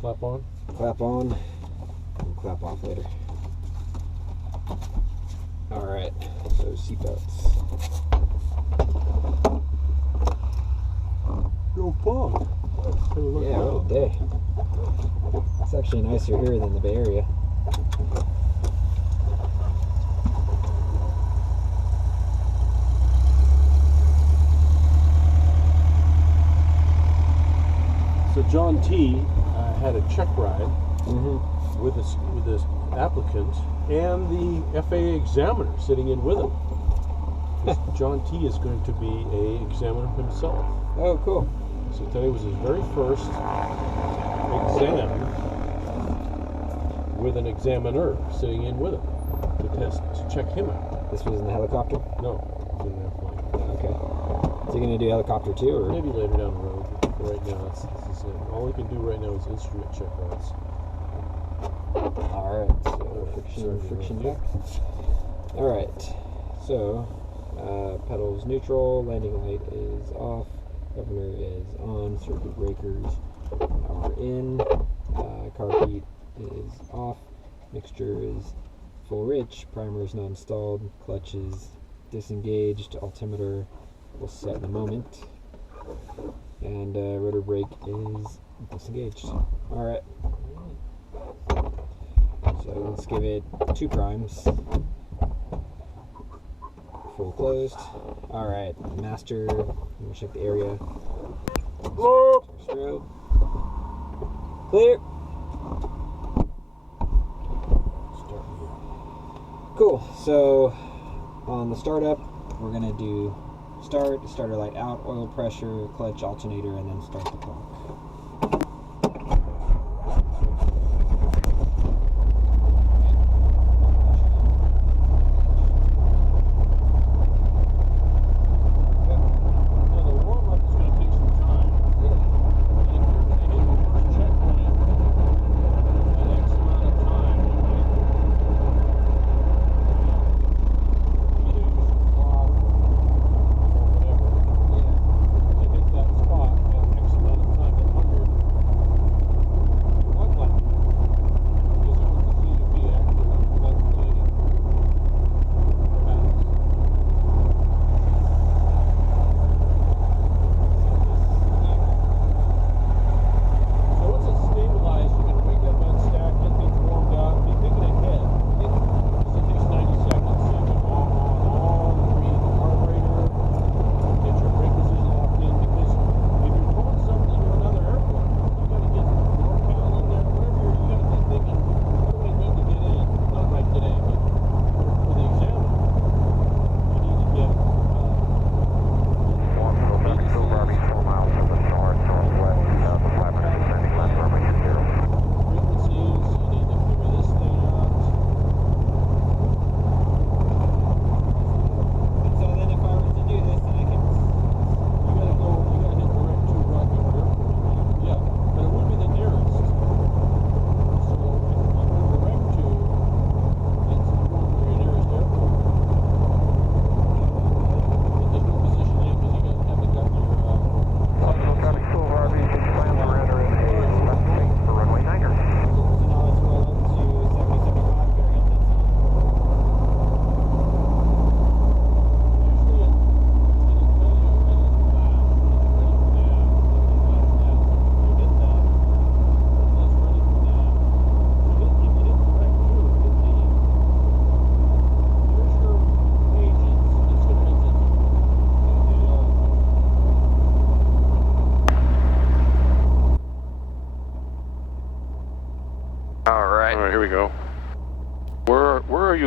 Clap on? Clap on and clap off later. Alright, so seatbelts. Yo, fog. Yeah, what a day. It's actually nicer here than the Bay Area. So John T had a check ride with this applicant and the FAA examiner sitting in with him. John T is going to be a examiner himself. Oh, cool. So today was his very first exam with an examiner sitting in with him to check him out. This was in the helicopter? No, it was in the airplane. Okay. Is he going to do helicopter too? Or? Maybe later down the road. Right now, this is it. All we can do right now is instrument check rides. Alright, so friction check. Alright, so pedals neutral, landing light is off, governor is on, circuit breakers are in, car heat is off, mixture is full rich, primer is not installed, clutch is disengaged, altimeter will set in a moment, and rotor brake is disengaged. Alright. So let's give it 2 primes. Full closed. Alright, master. We'll check the area. Strobe. Clear. Cool. So on the startup, we're going to do start, starter light out, oil pressure, clutch, alternator, and then start the clock.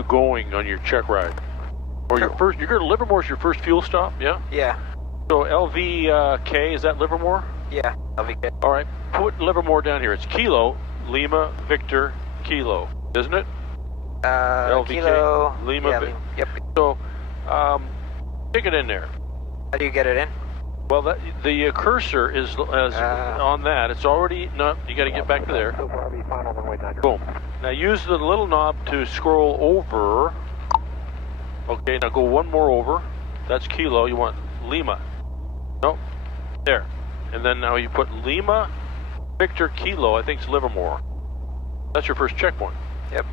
Going on your check ride, or your first? You're going to Livermore's your first fuel stop, yeah? Yeah. So LVK, is that Livermore? Yeah, LVK. All right, put Livermore down here. It's Kilo Lima Victor Kilo, isn't it? LVK Kilo Lima. Yeah, yep. So, stick it in there. How do you get it in? Well, the cursor is on that. It's already not. You got to get back to there. Boom. Now use the little knob to scroll over. Okay, now go one more over. That's Kilo. You want Lima. Nope. There. And then now you put Lima Victor Kilo, I think it's Livermore. That's your first checkpoint. Yep.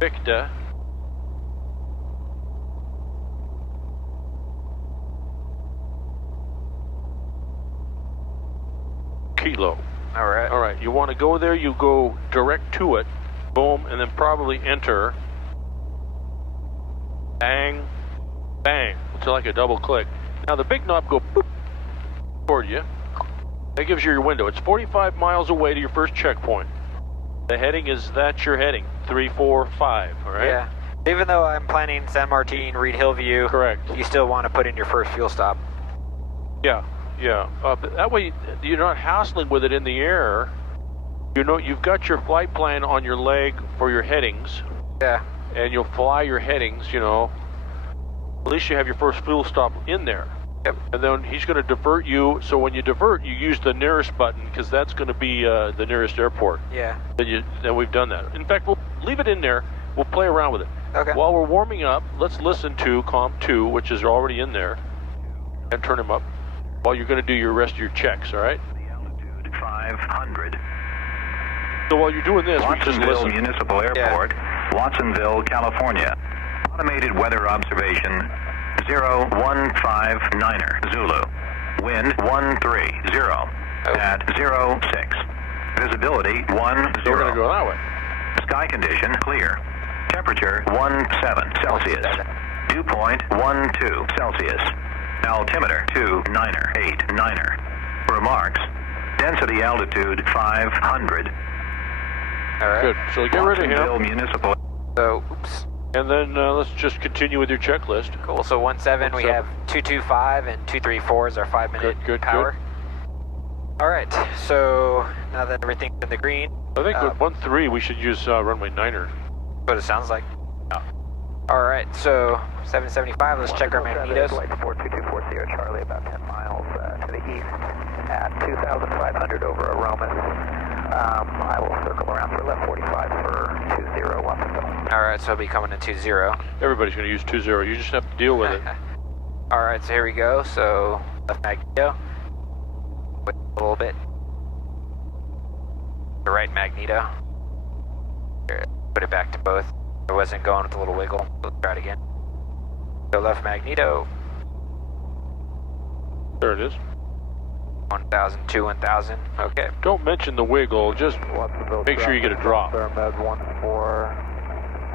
Victor. Kilo. All right. All right, you want to go there, you go direct to it, boom, and then probably enter. Bang, bang. It's like a double click. Now the big knob go boop toward you. That gives you your window. It's 45 miles away to your first checkpoint. The heading is that's your heading, 345, all right? Yeah. Even though I'm planning San Martin, Reed Hillview, Correct. you still want to put in your first fuel stop. Yeah, yeah. But that way you're not hassling with it in the air. You know, you've got your flight plan on your leg for your headings. Yeah. And you'll fly your headings, you know. At least you have your first fuel stop in there. Yep. And then he's going to divert you. So when you divert, you use the nearest button because that's going to be the nearest airport. Yeah. Then we've done that. In fact, we'll leave it in there. We'll play around with it. Okay. While we're warming up, let's listen to COM 2, which is already in there, and turn him up while you're going to do your rest of your checks, all right? The altitude 500. So while you're doing this, we can just Watsonville listen. Municipal Airport, Watsonville, California. Automated weather observation 0159er Zulu. Wind 130 at 06. Visibility 10. So we're going to go that way. Sky condition clear. Temperature 17 Celsius. Dew point 12 Celsius. Altimeter 29er. Remarks. Density altitude 500. All right. Good. So get rid of Watsonville him. Municipal. So, oops. And then let's just continue with your checklist. Cool. So 17, we 17. have 225 and 234 is our 5-minute Good, power. All right. So now that everything's in the green, I think with 13 we should use runway 9er. what it sounds like. All right. So 775. Let's check our magnetos. Flight 42240 Charlie, about 10 miles to the east at 2,500 over Aromas. I will circle around for left 45 for 20 Watsonville. All right. So it'll be coming to 20. Everybody's going to use 20. You just have to deal with it. All right. So here we go. So left magneto. Wait a little bit. The right magneto. Here, put it back to both. It wasn't going with a little wiggle. Let's try it again. So left magneto. There it is. 1,000, 1,000. Okay. Don't mention the wiggle. Just make sure you get a drop. Med 14,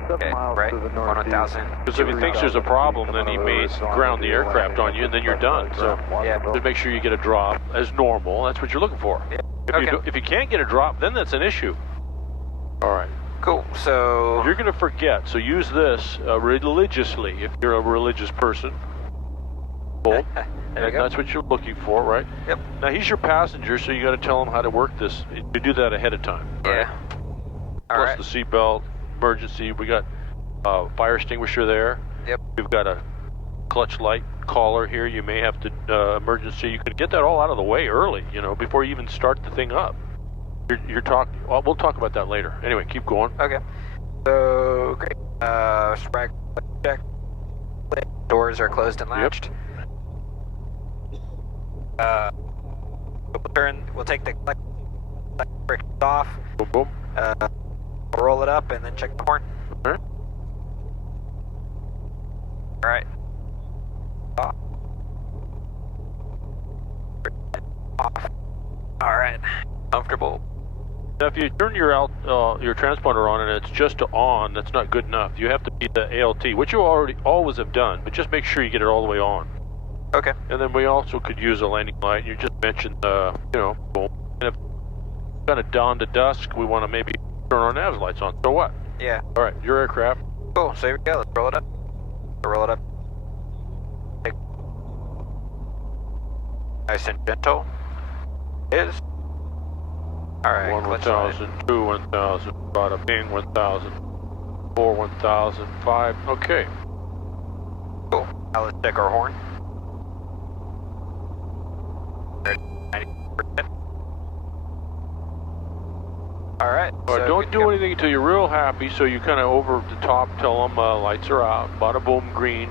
7 Okay. miles Right. to the 1,000. Because if he thinks there's a problem, then he may ground the aircraft on you, and then you're done. So Yeah. just make sure you get a drop as normal. That's what you're looking for. Yeah. If you can't get a drop, then that's an issue. All right. Cool. So You're going to forget, so use this religiously if you're a religious person. Cool. there you And go. that's what you're looking for, right? Yep. Now he's your passenger, so you got to tell him how to work this. You do that ahead of time. Yeah. All Plus right. the seatbelt, emergency. We got fire extinguisher there. Yep. We've got a clutch light collar here. You may have to emergency. You could get that all out of the way early, you know, before you even start the thing up. You're talking. We'll talk about that later. Anyway, keep going. Okay. So great. Sprag check. Doors are closed and latched. We'll take the brake off. Boom, boom. We'll roll it up and then check the horn. All right. All right. Off. Off. All right. Comfortable. Now, if you turn your transponder on and it's just to on, that's not good enough. You have to be the ALT, which you always have done, but just make sure you get it all the way on. Okay. And then we also could use a landing light. You just mentioned, you know, boom. And if it's kind of dawn to dusk, we want to maybe turn our nav lights on. So what? Yeah. All right, your aircraft. Cool. So here we go. Let's roll it up. Roll it up. Nice and gentle. Is. All right. 1,000, 2, 1,000, bada bing, 1,000, 4, 1,000, 5. Okay. Cool. Now let's check our horn. 90%. All right. All right, don't do anything until you're real happy, so you kind of over the top tell them lights are out, bada boom, green.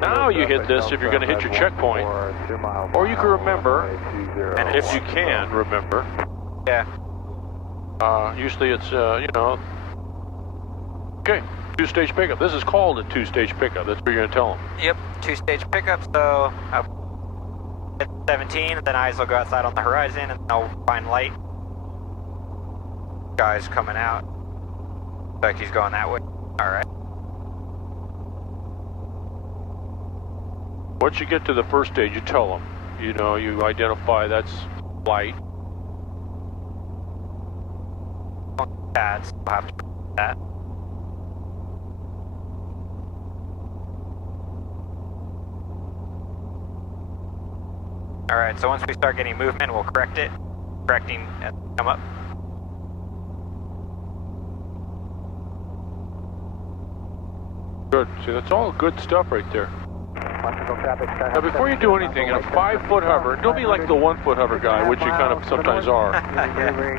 Now you hit this if you're going to hit your checkpoint. Or you can remember, and if you can remember. Yeah. Usually it's, you know, okay, two-stage pickup. This is called a two-stage pickup. That's what you're going to tell them. Yep, two-stage pickup, so I'll hit 17, then eyes will go outside on the horizon, and I'll find light. Guy's coming out. Looks like he's going that way. Alright. Once you get to the first stage, you tell them. You know, you identify that's light. Pads, we'll have to put that. Alright, so once we start getting movement, we'll correct it. Correcting and come up. Good. See, that's all good stuff right there. Now, before you do anything, in a 5-foot hover, don't be like the 1-foot hover guy, which you kind of sometimes are.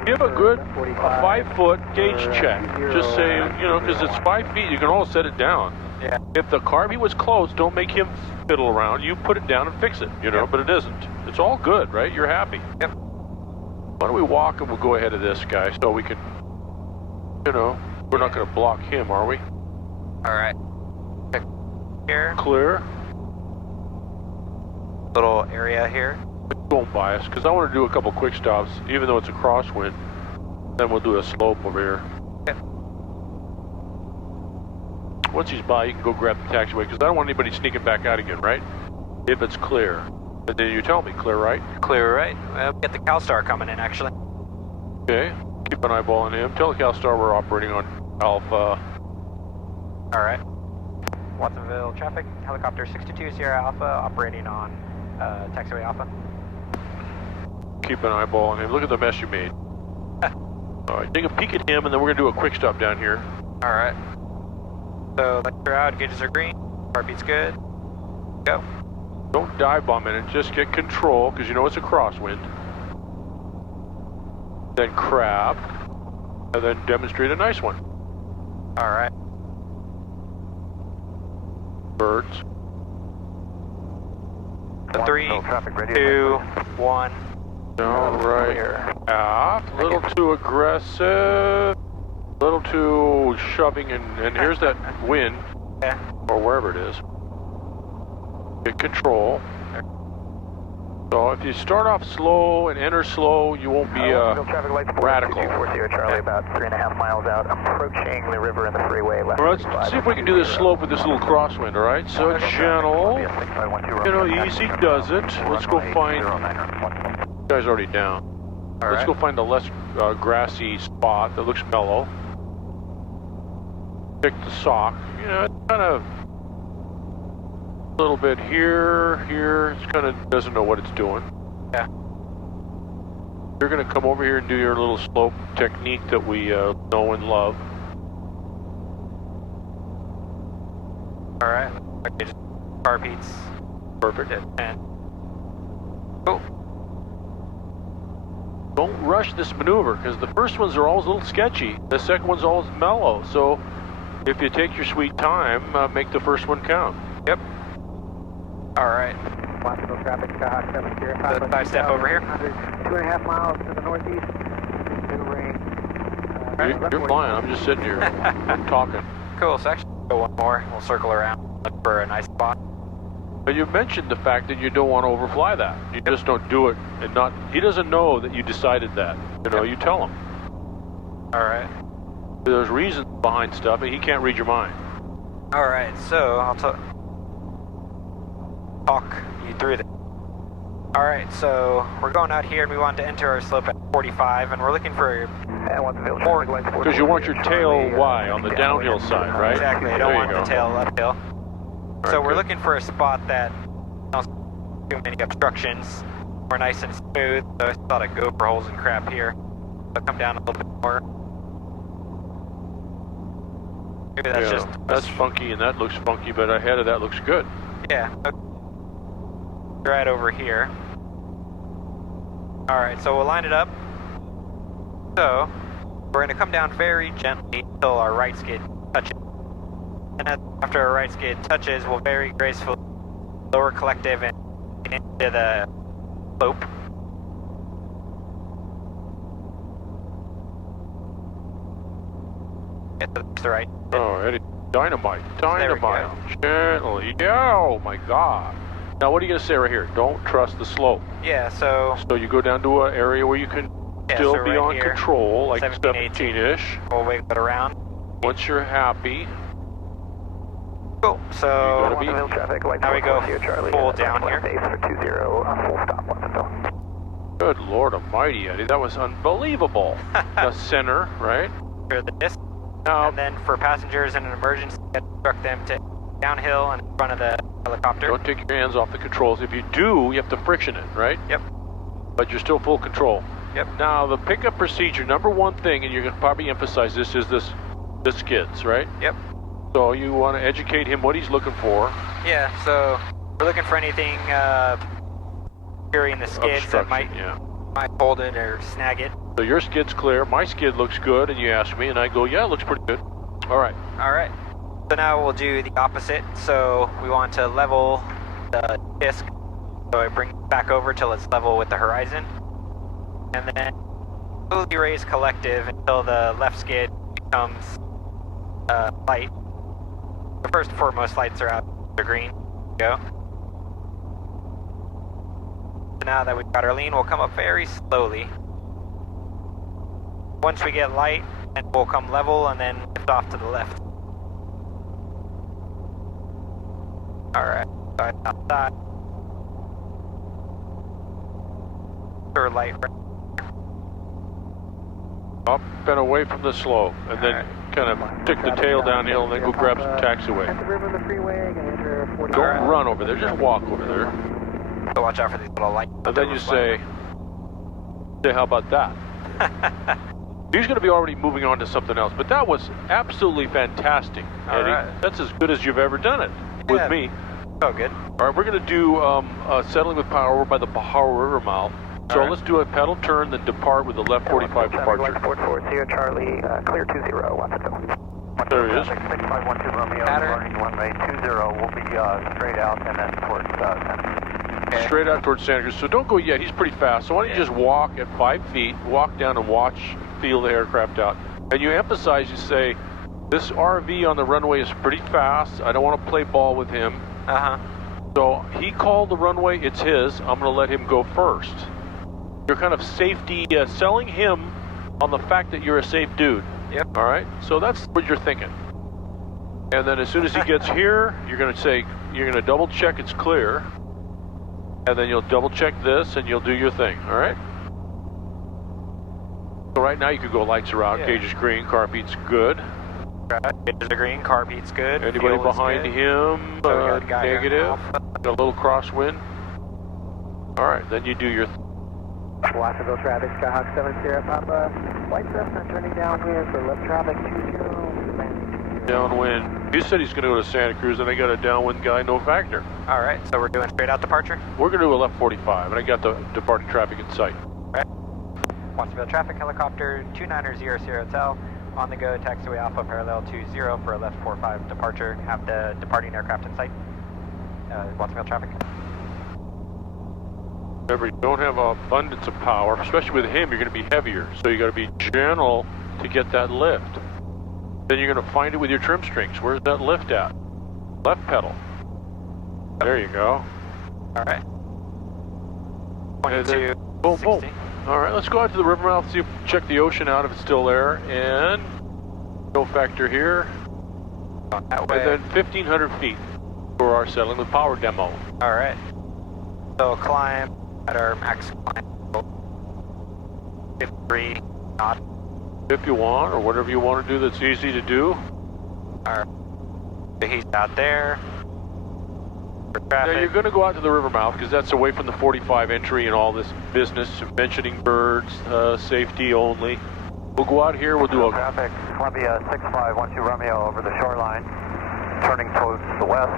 Give a good 5-foot gauge check. Just say, you know, because it's 5 feet, you can always set it down. Yeah. If the Carby was close, don't make him fiddle around. You put it down and fix it, you know, but it isn't. It's all good, right? You're happy. Yep. Why don't we walk and we'll go ahead of this guy so we can, you know, we're not going to block him, are we? Alright. Here. Clear. Little area here. Don't bias, because I want to do a couple quick stops, even though it's a crosswind. Then we'll do a slope over here. Okay. Once he's by, you can go grab the taxiway, because I don't want anybody sneaking back out again, right? If it's clear. And then you tell me, clear right? Clear right. Well, get the CalStar coming in, actually. Okay. Keep an eyeball on him. Tell the CalStar we're operating on Alpha. Alright. Watsonville traffic, helicopter 62 Sierra Alpha, operating on taxiway Alpha. Keep an eyeball on him. Look at the mess you made. Alright, take a peek at him, and then we're going to do a quick stop down here. Alright. So, lights are out, gauges are green, heartbeat's good. Go. Don't dive bomb in it, just get control, because you know it's a crosswind. Then crab, and then demonstrate a nice one. Alright. Birds. 3, 2, 1. All right. Aft. A little too aggressive. A little too shoving, and here's that wind, Yeah. or wherever it is. Get control. So if you start off slow and enter slow, you won't be radical. 240 Charlie, about 3.5 miles out, approaching the river and the freeway. Left. Well, let's see if we can do this slope with this little crosswind, all right? So gentle, you know, easy does it. Let's go find, this guy's already down. Let's go find a less grassy spot that looks mellow. Pick the sock, you know, kind of a little bit here, it kind of doesn't know what it's doing. Yeah. You're going to come over here and do your little slope technique that we know and love. Alright. Okay, just heartbeats. Perfect. And oh. Don't rush this maneuver, because the first ones are always a little sketchy. The second one's always mellow. So if you take your sweet time, make the first one count. Yep. Alright. Watsonville traffic, Skyhawk 7 Sierra. 5-step over here. 2.5 miles to the northeast. New ring. You're flying. I'm just sitting here. I'm talking. Cool, so actually go one more. We'll circle around, look for a nice spot. But you mentioned the fact that you don't want to overfly that. You just don't do it, and not. He doesn't know that you decided that. You know, you tell him. Alright. There's reasons behind stuff, and he can't read your mind. Alright, so I'll talk you through this. Alright, so we're going out here and we want to enter our slope at 45, and we're looking for more. Because you want your tail Y on the downhill side, right? Exactly, I don't want the tail uphill. So Right, we're good. looking for a spot that don't too many obstructions. We're nice and smooth, so I thought I'd go for holes and crap here. I'll come down a little bit more. Maybe that's just... That's funky, and that looks funky, but ahead of that looks good. Yeah. Right over here. Alright, so we'll line it up. So, we're going to come down very gently until our right skid touches. And after our right skid touches, we'll very gracefully lower collective and into the slope. Get to the right. Oh, Eddie, dynamite. There we Gently. Yeah, oh my God. Now, what are you going to say right here? Don't trust the slope. Yeah, so So you go down to an area where you can still so be right on here, control, like 17, 17-ish. we'll wiggle it around. Once you're happy, Cool. So gotta be- Untitled Traffic, light now we go 44 Charlie, full down left here. base for 20, full stop, Watsonville. good Lord Almighty, Eddie, that was unbelievable. The center, right? For this, Now, and then for passengers in an emergency, instruct them to downhill and in front of the helicopter. don't take your hands off the controls. If you do, you have to friction it, right? Yep. But you're still full control. Yep. Now, the pickup procedure, number one thing, and you're going to probably emphasize this, is the skids, right? Yep. So you want to educate him what he's looking for. Yeah. So we're looking for anything during the skids that Obstruction, yeah. might hold it or snag it. So your skid's clear, my skid looks good, and you ask me, and I go, yeah, it looks pretty good. All right. All right. So now we'll do the opposite. So we want to level the disc. So I bring it back over till it's level with the horizon. And then slowly raise collective until the left skid becomes light. The first foremost lights are out. They're green. Go. So now that we've got our lean, we'll come up very slowly. Once we get light, and we'll come level and then lift off to the left. Alright, side, outside. Or light right. Up and away from the slope, and then kind of stick the tail downhill, and then go grab some taxiway. At the river of the freeway, gonna enter 40. Don't run over there, just walk over there. So watch out for these little lights. And then you say, how about that? He's going to be already moving on to something else, but that was absolutely fantastic, All Eddie. right. That's as good as you've ever done it with Yeah. me. Oh, good. All right, we're going to do settling with power over by the Bahar River mouth. So All right. let's do a pedal turn, then depart with the left 45 departure. Light 44 Charlie, clear 20, Watsonville. There he is. 6512 Romeo, Pattern. running runway 20, will be straight out and then towards center. Okay. Straight out towards Santa Cruz. So don't go yet, he's pretty fast. So why don't you just walk at 5 feet, walk down and watch, feel the aircraft out. And you emphasize, you say, this RV on the runway is pretty fast. I don't want to play ball with him. Uh-huh. So he called the runway, it's his. I'm going to let him go first. You're kind of safety, selling him on the fact that you're a safe dude. Yep. All right? So that's what you're thinking. And then as soon as he gets here, you're going to say, you're going to double check it's clear. And then you'll double check this and you'll do your thing. All right? So right now you could go lights are out, Yeah. cage is green, car beat's good. Gauges are green, car beat's good. Anybody fuel is behind good. him, So we got a guy here negative. now. Got a little crosswind. All right, then you do your Watsonville traffic, Skyhawk 7 Sierra Papa. White Cessna turning downwind for left traffic 20. downwind. He said he's going to go to Santa Cruz, and I got a downwind guy, no factor. All right, so we're doing straight out departure. We're going to do a left 45, and I got the departing traffic in sight. Watsonville traffic helicopter 2900 Hotel. On the go, taxiway Alpha parallel 20 for a left 45 departure. Have the departing aircraft in sight. Watsonville traffic. Remember, you don't have an abundance of power, especially with him, you're going to be heavier. So you got to be gentle to get that lift. Then you're going to find it with your trim strings. Where's that lift at? Left pedal. There you go. All right. And 22, then, boom, 60. boom. All right, let's go out to the river mouth, see if check the ocean out if it's still there, and no factor here. That way. And then 1,500 feet for our settling with power demo. All right. So climb at our max climb. 53 knot. If you want, or whatever you want to do that's easy to do. All right. So he's out there. For Now traffic. you're going to go out to the river mouth because that's away from the 45 entry and all this business, mentioning birds, safety only. We'll go out here, we'll do a... Traffic, Columbia 6512 Romeo over the shoreline, turning towards the west,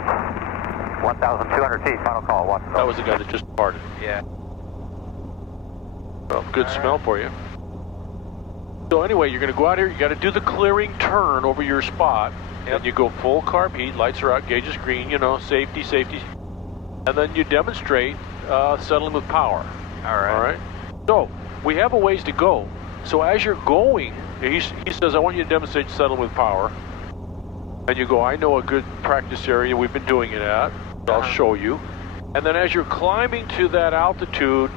1,200 feet, final call, Watsonville. That was the guy that just departed. Yeah. Well, good smell for you. So anyway, you're going to go out here, you got to do the clearing turn over your spot, and you go full carb heat, lights are out, gauge is green, you know, safety, safety, and then you demonstrate settling with power. All right. All right. So we have a ways to go. So as you're going, he says, I want you to demonstrate settling with power. And you go, I know a good practice area we've been doing it at. I'll show you. And then as you're climbing to that altitude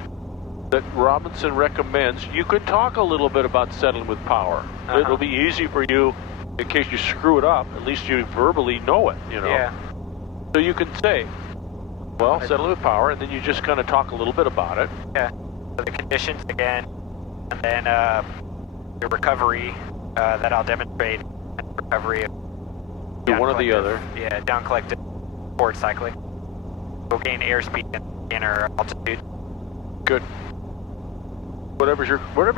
that Robinson recommends, you could talk a little bit about settling with power. It'll be easy for you in case you screw it up. At least you verbally know it, you know. Yeah. So you can say, well, settling with power, and then you just kind of talk a little bit about it. Yeah. So the conditions again, and then your recovery that I'll demonstrate, and recovery of Do one or the other. Yeah, down collected forward cycling. We'll gain airspeed and gain our altitude. Good. Whatever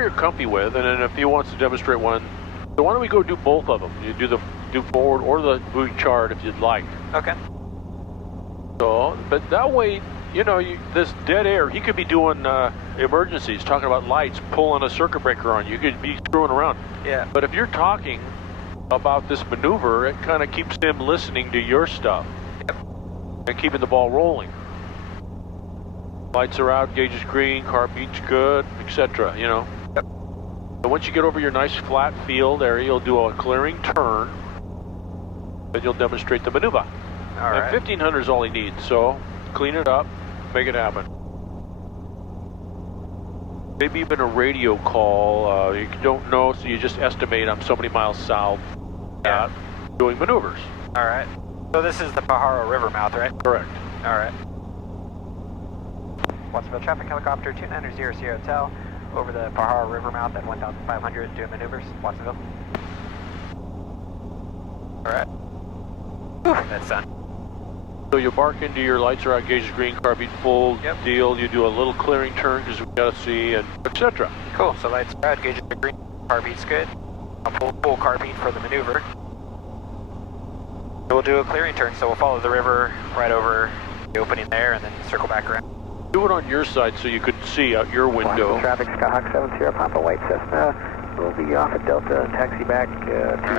you're comfy with, and then if he wants to demonstrate one, so why don't we go do both of them? You do forward or the Vuichard if you'd like. Okay. So, but that way, you know, this dead air, he could be doing emergencies, talking about lights, pulling a circuit breaker on you. You could be screwing around. Yeah. But if you're talking about this maneuver, it kind of keeps him listening to your stuff. Yep. And keeping the ball rolling. Lights are out, gauge is green, carb heat's good, etc. You know. Yep. But once you get over your nice flat field area, you'll do a clearing turn, then you'll demonstrate the maneuver. All right. And 1500 is all he needs, so clean it up, make it happen. Maybe even a radio call. You don't know, so you just estimate I'm so many miles south. Yeah. Doing maneuvers. All right. So this is the Pajaro River mouth, right? Correct. All right. Watsonville traffic helicopter 2900 Hotel over the Pajaro River mouth at 1,500 doing maneuvers. Watsonville. All right. Whew, that's done. So you bark into your lights are out, gauge is green, carb heat full deal. You do a little clearing turn because we've got to see, and etc. Cool. So lights are out, gauge is green, carb heat's good. I'll pull full carb heat for the maneuver. We'll do a clearing turn, so we'll follow the river right over the opening there and then circle back around. Do it on your side so you could see out your window. Traffic, Skyhawk 70, Papa White Cessna. We'll be off at Delta, taxi back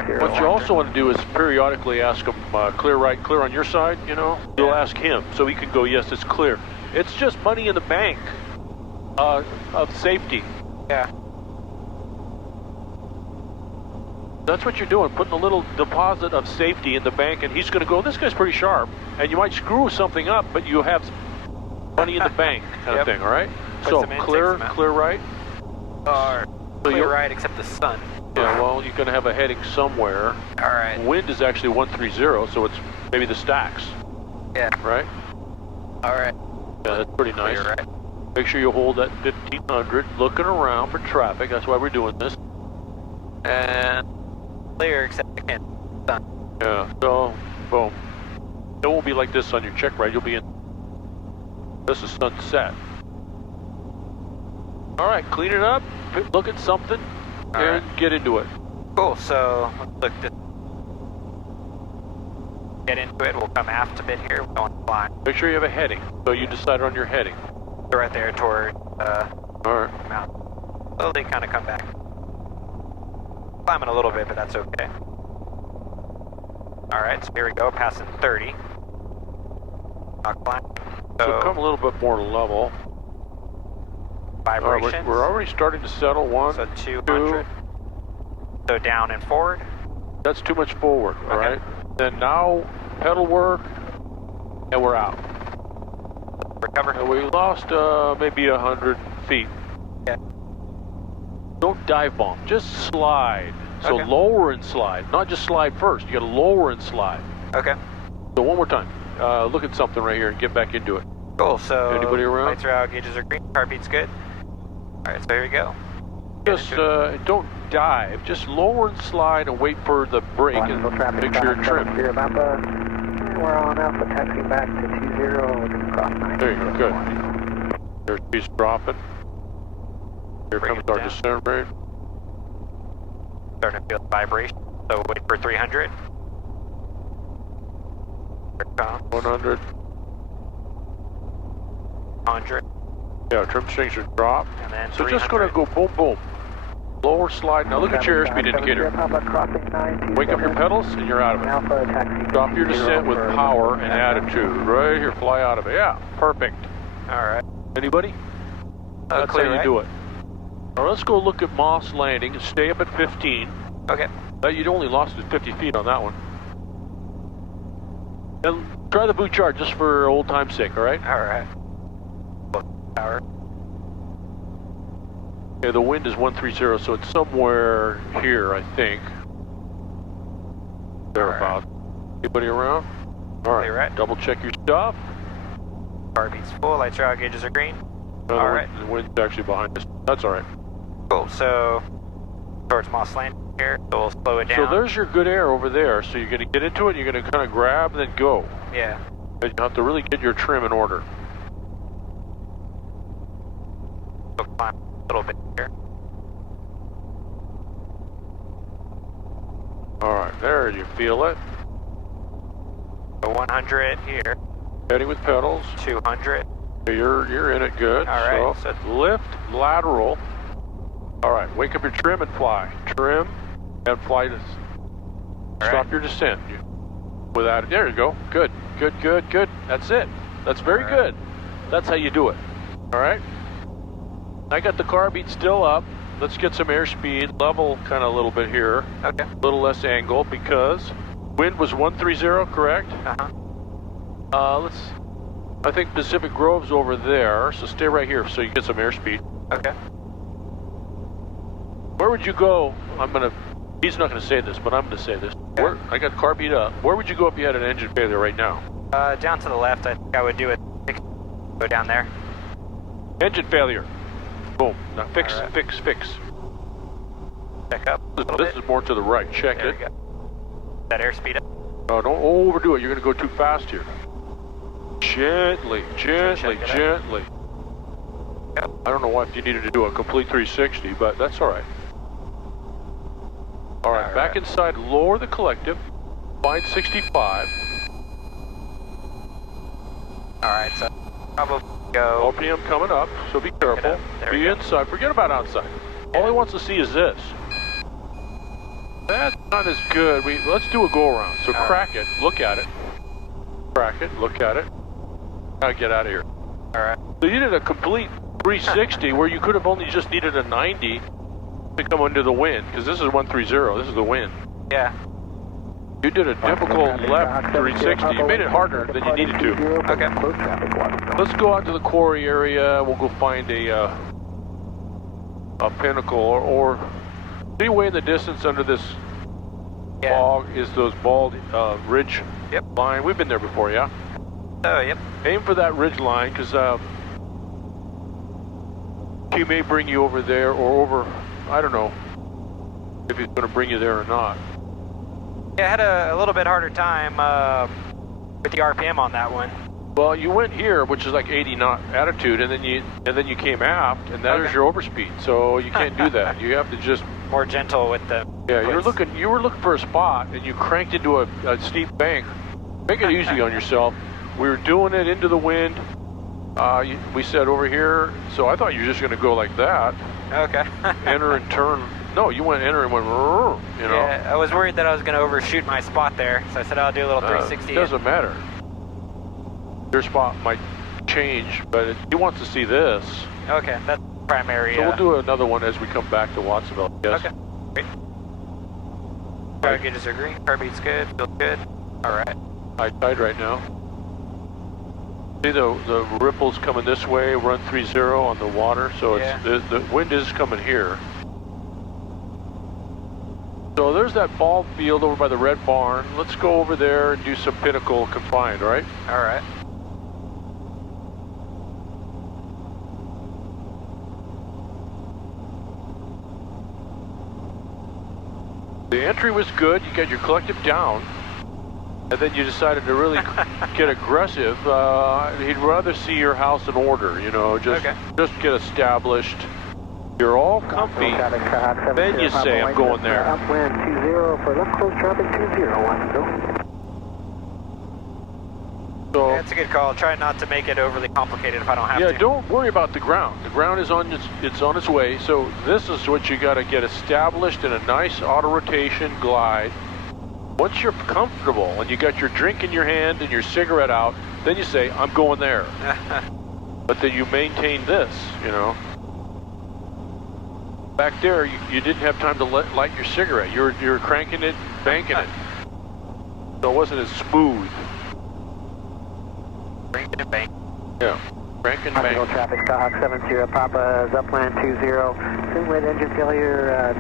20. What you also want to do is periodically ask him, clear right, clear on your side, you know? You'll ask him, so he can go, yes, it's clear. It's just money in the bank of safety. Yeah. That's what you're doing, putting a little deposit of safety in the bank, and he's going to go, this guy's pretty sharp, and you might screw something up, but you have money in the bank kind of thing, all right? Put So some in, clear right. So clear right except the sun. Yeah, well, you're going to have a heading somewhere. All right. Wind is actually 130, so it's maybe the stacks. Yeah. Right? All right. Yeah, that's pretty nice. Clear right. Make sure you hold that 1500, looking around for traffic. That's why we're doing this. And clear except again, sun. Yeah, so, boom. It won't be like this on your check ride. You'll be in. This is sunset. All right, clean it up, look at something, and get into it. Cool, so let's look at get into it. We'll come aft a bit here. We're going flying. Make sure you have a heading. So you decide on your heading. So right there toward All right. mountain. Slowly kind of come back. Climbing a little bit, but that's okay. All right, so here we go, passing 30. Not climbing. So come a little bit more level. Vibrations. We're already starting to settle. One, so 200. So down and forward. That's too much forward, all right? Then now pedal work, and we're out. Recover. And we lost maybe 100 feet. Yeah. Don't dive bomb, just slide. So lower and slide, not just slide first. You got to lower and slide. Okay. So one more time. Look at something right here and get back into it. Cool. So anybody around? Lights are out, gauges are green, car beat's good. All right, so here we go. Just don't dive. Just lower and slide and wait for the brake and make sure you're trim. We're on Alpha, taxi back to 20, cross 9. There you go, good. There's piece dropping. Here comes our descent rate. Starting to feel the vibration, so wait for 300. Here it comes. 100. 100. Yeah, trim strings are dropped. And then so just going to go boom, boom. Lower slide. Now look at your airspeed indicator. Wake up your pedals and you're out of it. Drop your descent with power and attitude. Right here, fly out of it. Yeah, perfect. Alright. Anybody? That's clear, how you right? do it. All right, let's go look at Moss Landing and stay up at 15. Okay. You'd only lost 50 feet on that one. And try the Vuichard just for old time's sake, all right? Alright. Power. Okay, the wind is 130, so it's somewhere here, I think. Thereabouts. Anybody around? All right. Right. Double check your stuff. Carbeat's full, light trail gauges are green. No, All right. The wind's actually behind us. That's all right. Cool, so towards Moss Landing here, so we'll slow it down. So there's your good air over there. So you're going to get into it, you're going to kind of grab, then go. Yeah. And you have to really get your trim in order. So climb a little bit here. All right, there you feel it. So 100 here, Heading with pedals. 200. You're in it good. All right, So lift, lateral. All right, wake up your trim and fly. Trim and fly. Stop your descent. Without it. There you go. Good, good, good, good. That's it. That's very good. That's how you do it. All right. I got the car beat still up. Let's get some airspeed, level kind of a little bit here. Okay. A little less angle because wind was 130, correct? I think Pacific Grove's over there, so stay right here so you get some airspeed. Okay. Where would you go? He's not gonna say this, but I'm gonna say this. Okay. I got car beat up. Where would you go if you had an engine failure right now? Down to the left, I think I would do it. Go down there. Engine failure. Boom. Now fix, All right. fix. Check up a little This bit. is more to the right. Check There it. we go. That airspeed up. Oh, don't overdo it. You're gonna go too fast here. Gently, gently, Check it out. gently. Yep. I don't know why if you needed to do a complete 360, but that's all right. All right, All back right. inside, lower the collective, find 65. Alright, so probably go. RPM coming up, so be careful. up. There we Be go. inside, forget about outside. All he wants to see is this. That's not as good. Let's do a go around. So All crack it, look at it. Crack it, look at it. Now get out of here. Alright. So you did a complete 360 where you could have only just needed a 90 to come under the wind, because this is 130, this is the wind. Yeah. You did a difficult left 360. You made it harder than you needed to. Okay. Let's go out to the quarry area. We'll go find a Pinnacle or see way in the distance under this fog is those bald ridge line. We've been there before, yeah? Oh, yep. Aim for that ridge line, because he may bring you over there or over, I don't know if he's going to bring you there or not. Yeah, I had a little bit harder time with the RPM on that one. Well, you went here, which is like 80 knot attitude, and then you came aft, and that is your overspeed. So you can't do that. You have to just More gentle with the. you were looking for a spot, and you cranked into a steep bank. Make it easy on yourself. We were doing it into the wind. We said over here, so I thought you were just going to go like that, Okay. enter and turn. No, you went enter and went, you know. Yeah, I was worried that I was going to overshoot my spot there, so I said I'll do a little 360. It doesn't matter. Your spot might change, but he wants to see this. Okay, that's primary. So we'll do another one as we come back to Watsonville, yes? Okay, great. Power gauges are green, car beat's good, feels good. Alright. High tide right now. See the ripples coming this way, run 30 on the water, so it's the wind is coming here. So there's that ball field over by the red barn. Let's go over there and do some Pinnacle Confined, all right? Alright. The entry was good. You got your collective down, and then you decided to really get aggressive. He'd rather see your house in order, you know, just get established. You're all comfy. Then you say, I'm going there. Upwind 20 for left close traffic 20, So That's a good call. Try not to make it overly complicated if I don't have to. yeah, don't worry about the ground. The ground is on it's on its way. So this is what you got to get established in a nice auto rotation glide. Once you're comfortable and you got your drink in your hand and your cigarette out, then you say, I'm going there. But then you maintain this, you know. Back there, you didn't have time to light your cigarette. You were cranking it, banking it. So it wasn't as smooth. Bring it bank. Yeah, cranking, Confined bank. traffic, Skyhawk 70, Papa is upland 20. Simulate engine failure,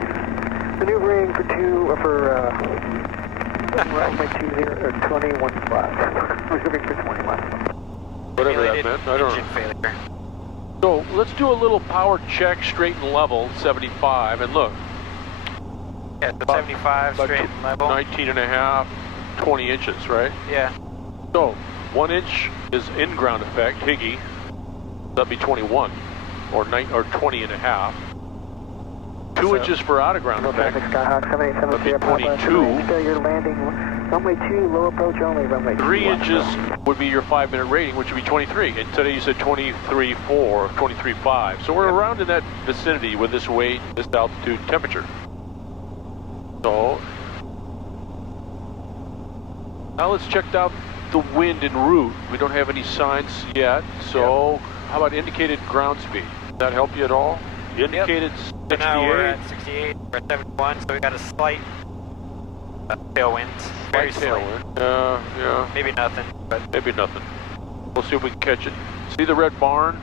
maneuvering runway 20, or 21 spots. Maneuvering for 21. Whatever that meant, I don't Engine failure. So let's do a little power check, straight and level, 75, and look. Yeah, so 75, straight and level. 19 and a half, 20 inches, right? Yeah. So 1 inch is in ground effect, Higgy. That'd be 21, or 20 and a half. 2 inches for out of ground effect. Traffic, Skyhawk 7870, That'd be Papa. 22. Failure landing, runway 2, low approach only, runway 3 21. inches would be your 5-minute rating, which would be 23. And today you said 23.4, 23.5. So we're around in that vicinity with this weight, this altitude, temperature. So now let's check out the wind en route. We don't have any signs yet. So how about indicated ground speed? Does that help you at all? You indicated 68. So now we're at 68, we're at 71, so we got a slight tailwind. Very slight. Yeah. Maybe nothing, but Maybe nothing. We'll see if we can catch it. See the red barn?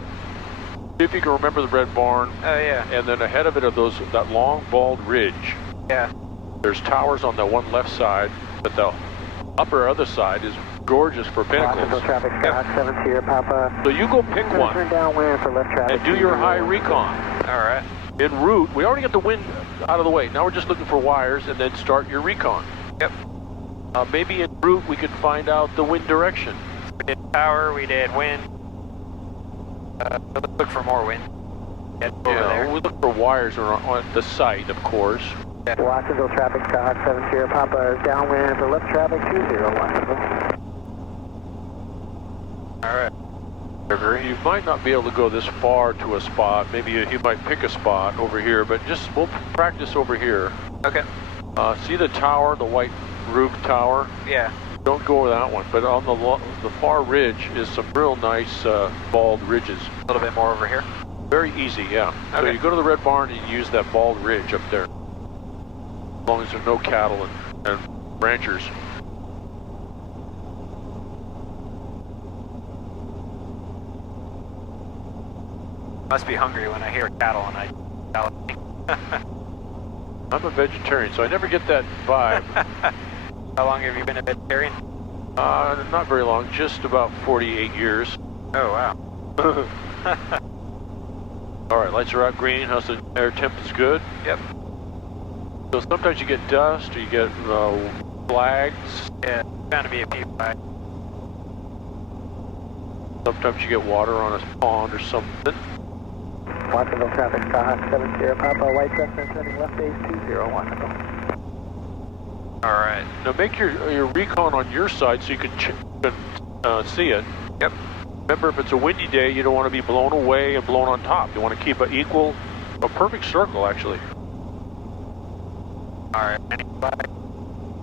See if you can remember the red barn. oh yeah, And then ahead of it are that long bald ridge. yeah. There's towers on the one left side, but the other side is gorgeous for pinnacles. Traffic, Skyhawk 70, Papa. So you go pick Turn one downwind for left traffic. and do your high recon. All right. En route, we already got the wind out of the way. Now we're just looking for wires and then start your recon. Yep. Maybe en route we could find out the wind direction. We did power, we did wind. Let's look for more wind. Get over there. We look for wires on the site, of course. Watsonville traffic, Skyhawk 70, Papa is downwind for left traffic 20, Watsonville. All right. You might not be able to go this far to a spot. Maybe you might pick a spot over here, but we'll practice over here. Okay. See the tower, the white roof tower? Yeah. Don't go over that one, but on the far ridge is some real nice bald ridges. A little bit more over here. Very easy, yeah. So Okay. you go to the red barn and you use that bald ridge up there. As long as there's no cattle and ranchers. Must be hungry when I hear cattle and I. I'm a vegetarian, so I never get that vibe. How long have you been a vegetarian? Not very long, just about 48 years. Oh wow. All right, lights are out green. How's the air temp is good? Yep. So sometimes you get dust or you get flags. Yeah. Bound to be a few. Sometimes you get water on a pond or something. Watsonville traffic, Skyhawk 70, Papa, white Cessna turning left base 20, Watsonville. All right. Now make your recon on your side so you can see it. Yep. Remember, if it's a windy day, you don't want to be blown away and blown on top. You want to keep a perfect circle, actually. All right. Any flag?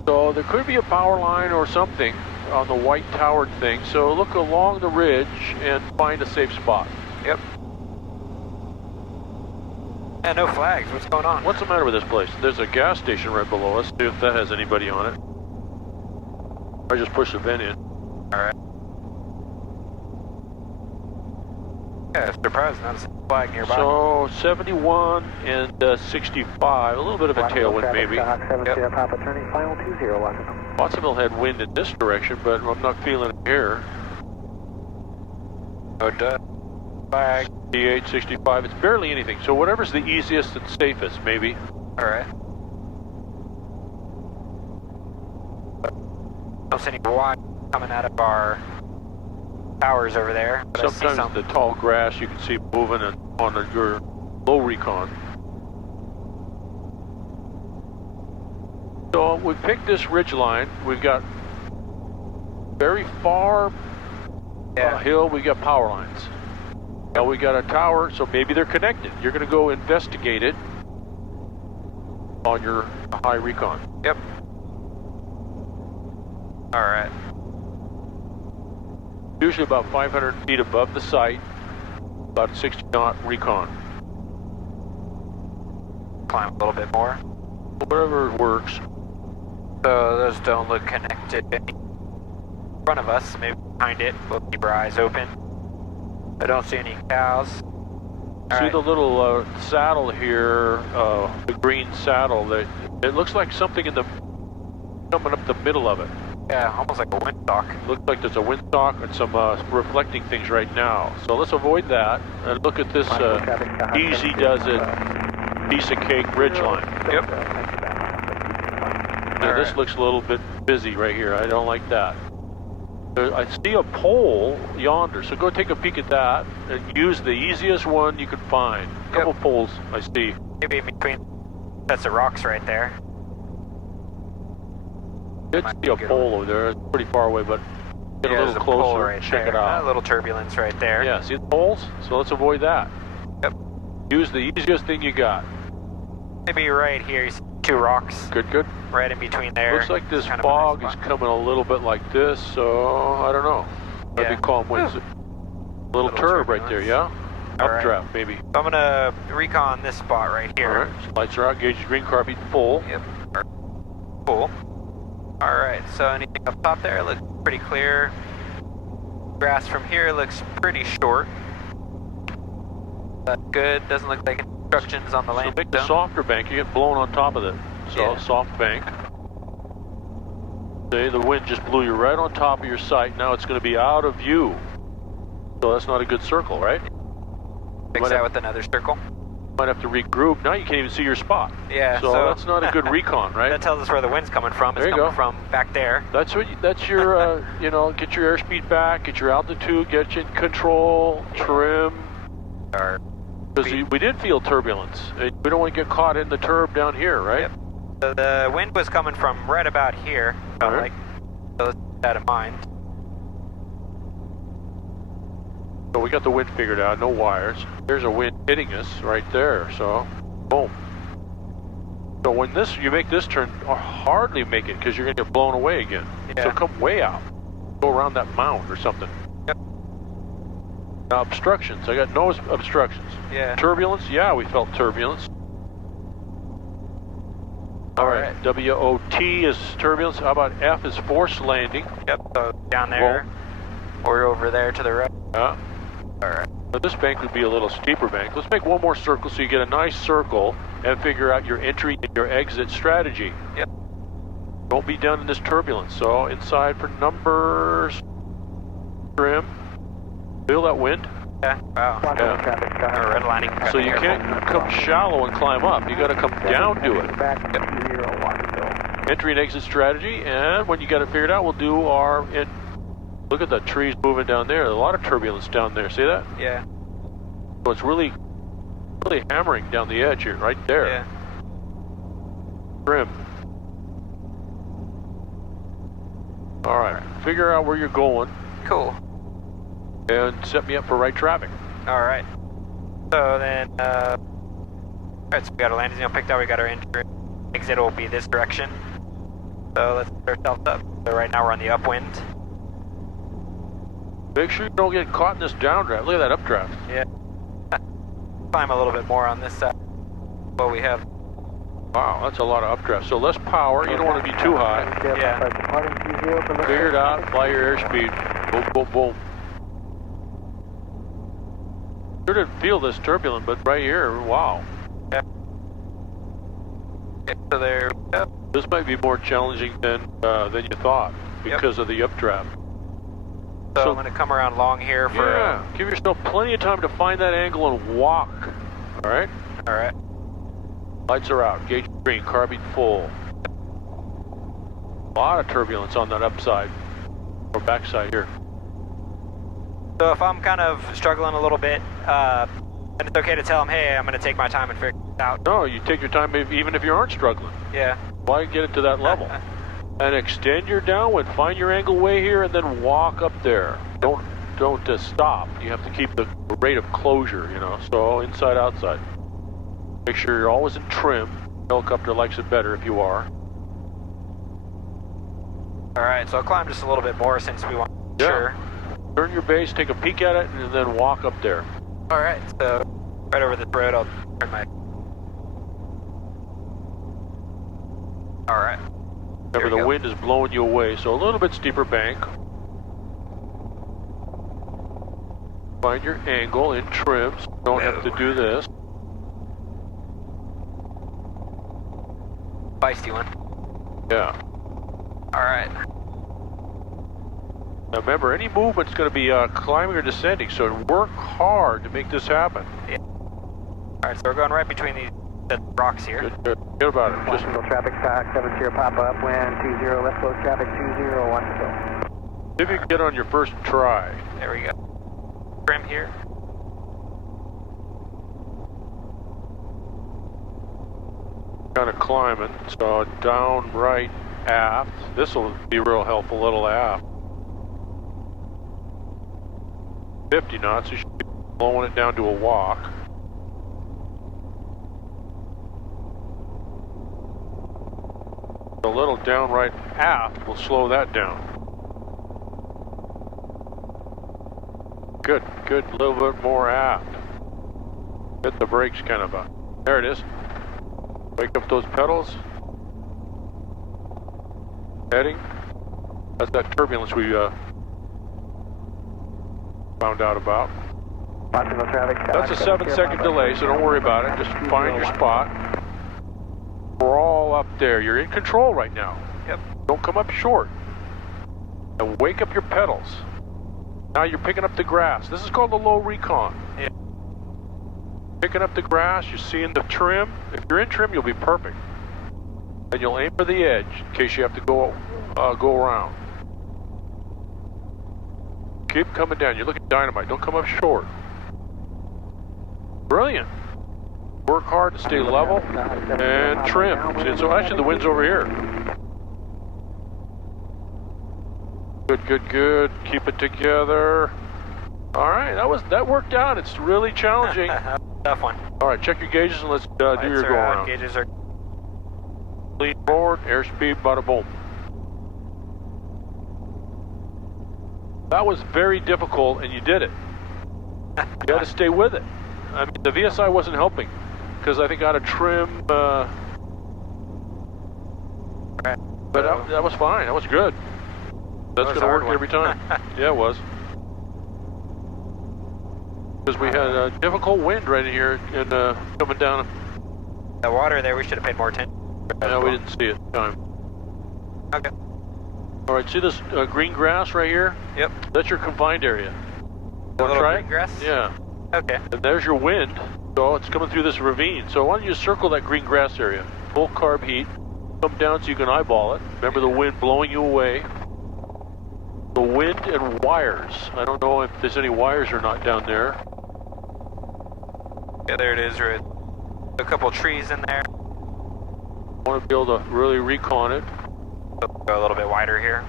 So there could be a power line or something on the white towered thing. So look along the ridge and find a safe spot. Yep. Yeah, no flags. What's going on? What's the matter with this place? There's a gas station right below us. See if that has anybody on it. I just pushed the vent in. All right. Yeah, surprised not a flag nearby. So 71 and 65, a little bit of a tailwind maybe. Skyhawk 70, Papa turning final 20, Watsonville. Watsonville had wind in this direction, but I'm not feeling it here. Oh, duh. Flag. 68, 65, it's barely anything. So whatever's the easiest and safest, maybe. All right. Don't see any wire coming out of our towers over there. But I see Sometimes some. the tall grass you can see moving on your low recon. So we picked this ridge line. We've got very far Yeah. On a hill, we got power lines. Now we got a tower, so maybe they're connected. You're going to go investigate it on your high recon. Yep. All right. Usually about 500 feet above the site, about 60 knot recon. Climb a little bit more. Whatever works. So those don't look connected in front of us, maybe behind it. We'll keep our eyes open. I don't see any cows. See the little saddle here, the green saddle, that it looks like something in the coming up the middle of it. Yeah, almost like a windsock. Looks like there's a windsock and some reflecting things right now. So let's avoid that and look at this easy does it piece of cake ridgeline. Yep. Now, this looks a little bit busy right here. I don't like that. I see a pole yonder, so go take a peek at that and use the easiest one you can find. A couple poles I see. Maybe in between sets of rocks right there. I see a pole over there. It's pretty far away, but get a little closer and check it out. A little turbulence right there. Yeah, see the poles? So let's avoid that. Yep. Use the easiest thing you got. Maybe right here, you see two rocks. Good, good. Right in between there. Looks like this Kind of fog a nice is spot. coming a little bit like this, so I don't know. Might Yeah. be calm winds. Little turb right there, yeah? All right. Updraft, maybe. So I'm gonna recon this spot right here. All right, so lights are out, gauge is green, car beat full. Yep. Cool. All right, so anything up top there looks pretty clear. Grass from here looks pretty short. That's good. Doesn't look like instructions on the So landing make the zone. softer bank, you get blown on top of it. So Yeah. soft bank. See, the wind just blew you right on top of your sight. Now it's going to be out of view. So that's not a good circle, right? Fix that with another circle. Might have to regroup. Now you can't even see your spot. Yeah. So that's not a good recon, right? That tells us where the wind's coming from. It's There you coming go. from back there. That's what. That's your. You know, get your airspeed back, get your altitude, get you in control, trim. Because we did feel turbulence. We don't want to get caught in the turb down here, right? Yep. So the wind was coming from right about here. Felt Alright. like, so let's keep that in mind. So we got the wind figured out. No wires. There's a wind hitting us right there. So, boom. So when you make this turn, or hardly make it because you're going to get blown away again. Yeah. So come way out. Go around that mound or something. Yep. Now obstructions. I got no obstructions. Yeah. Turbulence. Yeah, we felt turbulence. All right. WOT is turbulence. How about F is forced landing? Yep. So down there, or over there to the right. Yeah. All right. But this bank would be a little steeper bank. Let's make one more circle so you get a nice circle and figure out your entry and your exit strategy. Yep. Don't be down in this turbulence. So inside for numbers, trim, feel that wind. Yeah. Wow. Yeah. Or redlining. So you can't come shallow and climb up. You got to come down to it. Entry and exit strategy, and when you got it figured out, we'll do our. Look at the trees moving down there. There's a lot of turbulence down there. See that? Yeah. So it's really hammering down the edge here, right there. Yeah. Trim. All right. Figure out where you're going Cool. and set me up for right traffic. All right. So then, all right. So we got our landing zone picked out. We got our entry. Exit will be this direction. So let's set ourselves up. So right now we're on the upwind. Make sure you don't get caught in this downdraft. Look at that updraft. Yeah. Climb a little bit more on this side. What we have. Wow, that's a lot of updraft. So less power. You don't want to be too high. Yeah. Figure it out. Fly your airspeed. Boom, boom, boom. Sure didn't feel this turbulent, but right here, wow. Yeah. Okay, so there we go. This might be more challenging than you thought because of the updraft. So I'm going to come around long here for... Yeah, give yourself plenty of time to find that angle and walk. All right? All right. Lights are out. Gauge green. Car beat full. A lot of turbulence on that upside or backside here. So if I'm kind of struggling a little bit, and it's okay to tell them, hey, I'm going to take my time and figure it out. No, you take your time even if you aren't struggling. Yeah. Why get it to that level? And extend your downwind. Find your angle way here and then walk up there. Don't don't stop. You have to keep the rate of closure, you know, so inside, outside. Make sure you're always in trim. Helicopter likes it better if you are. Alright, so I'll climb just a little bit more since we want to sure. Turn your base, take a peek at it, and then walk up there. Alright, so right over this road, I'll turn my... Alright. Remember, the wind is blowing you away, so a little bit steeper bank. Find your angle in trim, so you don't have to do this. Feisty one. Yeah. Alright. Now remember, any movement's going to be climbing or descending, so work hard to make this happen. Yeah. Alright, so we're going right between these rocks here. Good about it. Just Single traffic stock, 70 pop up, wind 20, left close traffic 201 to go. see if you can get on your first try. There we go. Trim here. Kind of climbing, so down, right, aft. This will be real helpful, a little aft. 50 knots, you should be blowing it down to a walk. A little down right aft will slow that down. Good, good, a little bit more aft. Hit the brakes kind of there it is. Wake up those pedals. Heading. That's that turbulence we found out about. That's a 7-second delay, so don't worry about it. Just find your spot. We're all up there. You're in control right now. Yep. Don't come up short. And wake up your pedals. Now you're picking up the grass. This is called the low recon. Yeah. Picking up the grass, you're seeing the trim. If you're in trim, you'll be perfect. And you'll aim for the edge in case you have to go around. Keep coming down. You're looking dynamite. Don't come up short. Brilliant. Work hard to stay level and trim. So actually the wind's over here. Good, good, good. Keep it together. All right, that worked out. It's really challenging. Tough one. All right, check your gauges and let's do your go around. Gauges are... Lean forward, airspeed, bada boom. That was very difficult, and you did it. You had to stay with it. I mean, the VSI wasn't helping because I think out of trim. But that was fine. That was good. That's going to work every time. Yeah, it was. Because we had a difficult wind right in here and coming down. The water there, we should have paid more attention. No, we didn't see it in time. Okay. All right, see this green grass right here? Yep. That's your confined area. The Want to try green grass? Yeah. Okay. And there's your wind. So it's coming through this ravine. So why don't you circle that green grass area? Full carb heat. Come down so you can eyeball it. Remember the wind blowing you away. The wind and wires. I don't know if there's any wires or not down there. Yeah, there it is. Right. A couple trees in there. Want to be able to really recon it. Go a little bit wider here.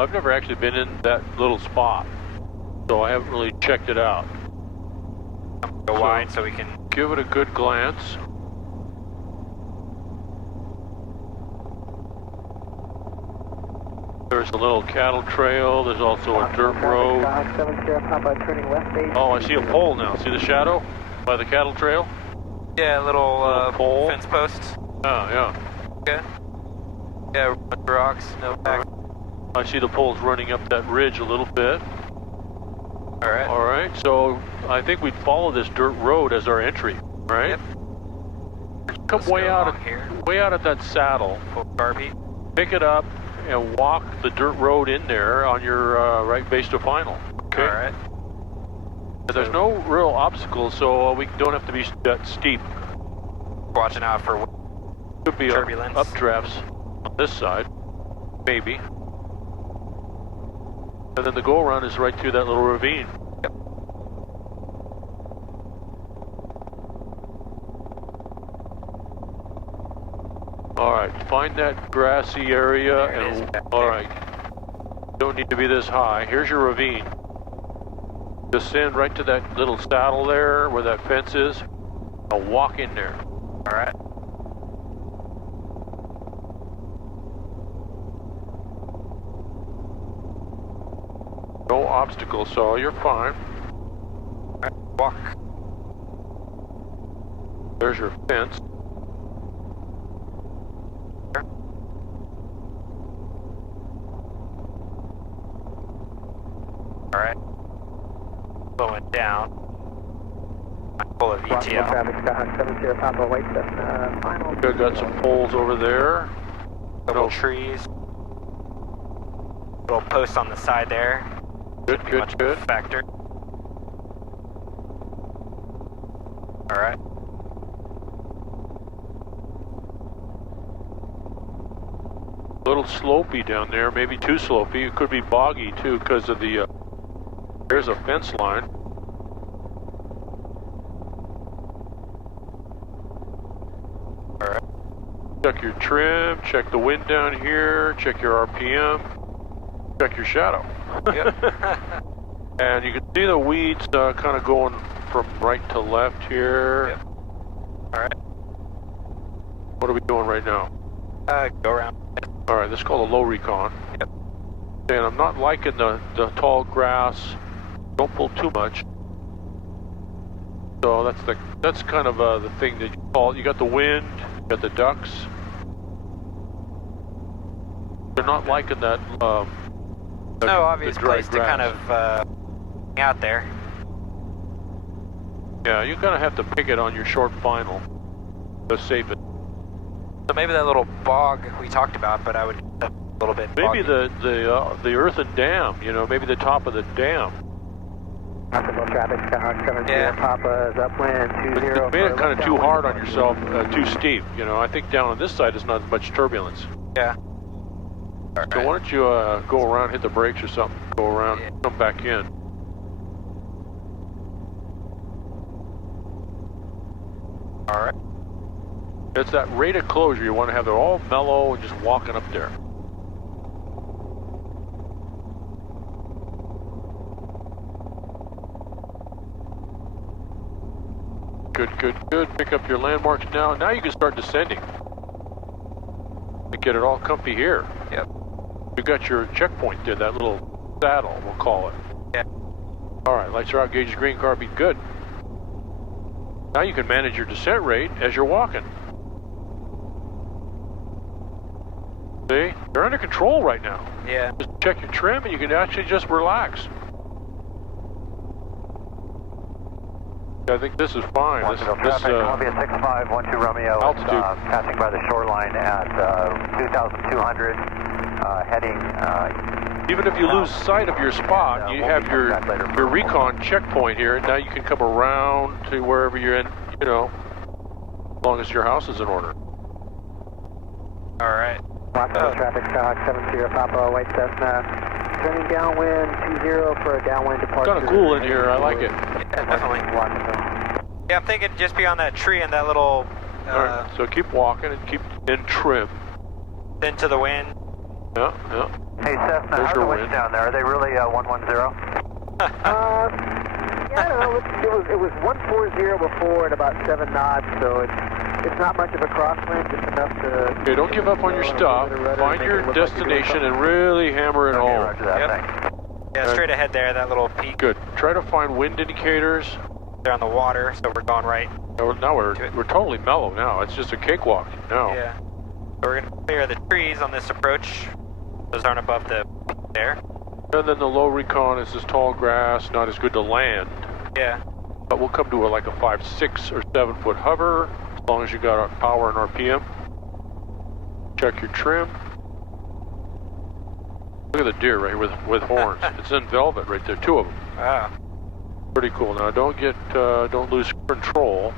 I've never actually been in that little spot, so I haven't really checked it out. Go wide so we can... Give it a good glance. There's a little cattle trail. There's also a dirt road. Oh, I see a pole now. See the shadow by the cattle trail? Yeah, a little pole. fence posts. Oh, yeah. Okay. Yeah, rocks, no back. I see the poles running up that ridge a little bit. Alright. Alright, so I think we'd follow this dirt road as our entry, right? Yep. Come Let's way go out along here. way out of that saddle. Full carb heat. Pick it up and walk the dirt road in there on your right base to final. Okay. Alright. There's no real obstacles, so we don't have to be that steep. Watching out for Could be turbulence. updrafts on this side, maybe. And then the go around is right through that little ravine. Yep. All right, find that grassy area There it is and back all there. right. Don't need to be this high. Here's your ravine. Descend right to that little saddle there where that fence is. I'll walk in there. All right. No obstacles, so you're fine. All right. Walk. There's your fence. All right. Slowing down. Full of ETL. Traffic, Skyhawk 70 Papa, White final. Good, got some poles over there. Little trees. Little post on the side there. Good, Be good, much of a good. factor. All right. A little slopey down there, maybe too slopey. It could be boggy too because of the, there's a fence line. All right. Check your trim, check the wind down here, check your RPM, check your shadow. Yep. And you can see the weeds kind of going from right to left here. Yep. All right. What are we doing right now? Go around. All right, this is called a low recon. Yep. And I'm not liking the tall grass. Don't pull too much. So that's kind of the thing that you call. You got the wind, you got the ducks. They're not liking that. No obvious dry place to grass. kind of hang out there. Yeah, you kind of have to pick it on your short final to save it. So maybe that little bog we talked about, but I would a little bit. Maybe boggy. the earthen dam. You know, maybe the top of the dam. Possible traffic, Skyhawk 70 Yeah. Papa is upwind But 20. you made it kind of too hard on yourself, too steep. You know, I think down on this side is not as much turbulence. Yeah. All So right. why don't you go around, hit the brakes or something, go around, Yeah. come back in. All right. It's that rate of closure you want to have. They're all mellow and just walking up there. Good, good, good. Pick up your landmarks now. Now you can start descending. And get it all comfy here. Yep. You got your checkpoint there, that little saddle, we'll call it. Yeah. All right, lights are out, gauges green, car beat good. Now you can manage your descent rate as you're walking. See, they're under control right now. Yeah. Just check your trim and you can actually just relax. I think this is fine. This Columbia 6512 Romeo is, altitude. passing by the shoreline at 2,200, heading. Even if you lose sight of your spot, you have your recon checkpoint here, and now you can come around to wherever you're in, you know, as long as your house is in order. All right. Traffic, Skyhawk 70 Papa, White Cessna, turning downwind 20 for a downwind departure. It's kind of cool in here. I like it. Yeah, definitely. Yeah, I'm thinking just beyond that tree and that little All right, so keep walking and keep in trim. into the wind. Yeah, yeah. Hey Cessna, There's how's your the winds wind. down there? Are they really 110? Yeah, I don't know. It was 140 before at about 7 knots, so it's not much of a crosswind, just enough to. Okay, don't give up on your stuff. Find your destination and really hammer it home. Roger that, Yep. thanks. Yeah, straight ahead there, that little peak. Good. Try to find wind indicators. They're on the water, so we're going right. Now we're totally mellow now. It's just a cakewalk now. Yeah. So we're gonna clear the trees on this approach. Those aren't above the there. And then the low recon is this tall grass, not as good to land. Yeah. But we'll come to like a 5, 6, or 7 foot hover, as long as you got power and RPM. Check your trim. Look at the deer right here with horns. It's in velvet right there, 2 of them. Wow. Pretty cool. Now don't lose control.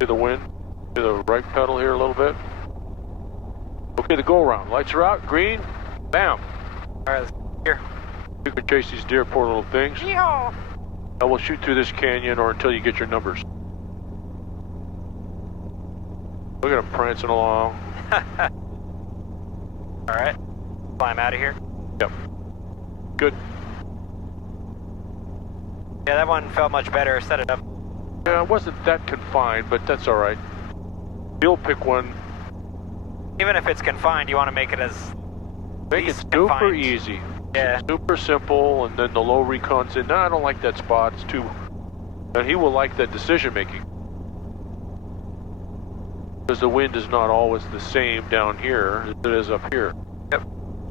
See the wind? See the right pedal here a little bit? Okay, the go around. Lights are out, green, bam. All right, let's here. You can chase these deer, poor little things. Yeehaw. And we'll shoot through this canyon or until you get your numbers. Look at them prancing along. All right. Climb out of here. Yep. Good. Yeah, that one felt much better. Set it up. Yeah, it wasn't that confined, but that's all right. You'll pick one. Even if it's confined, you want to make it as Make it least super confined. easy. Yeah. Super simple, and then the low recon said, no, I don't like that spot. It's too... And he will like that decision making. Because the wind is not always the same down here as it is up here. Yep.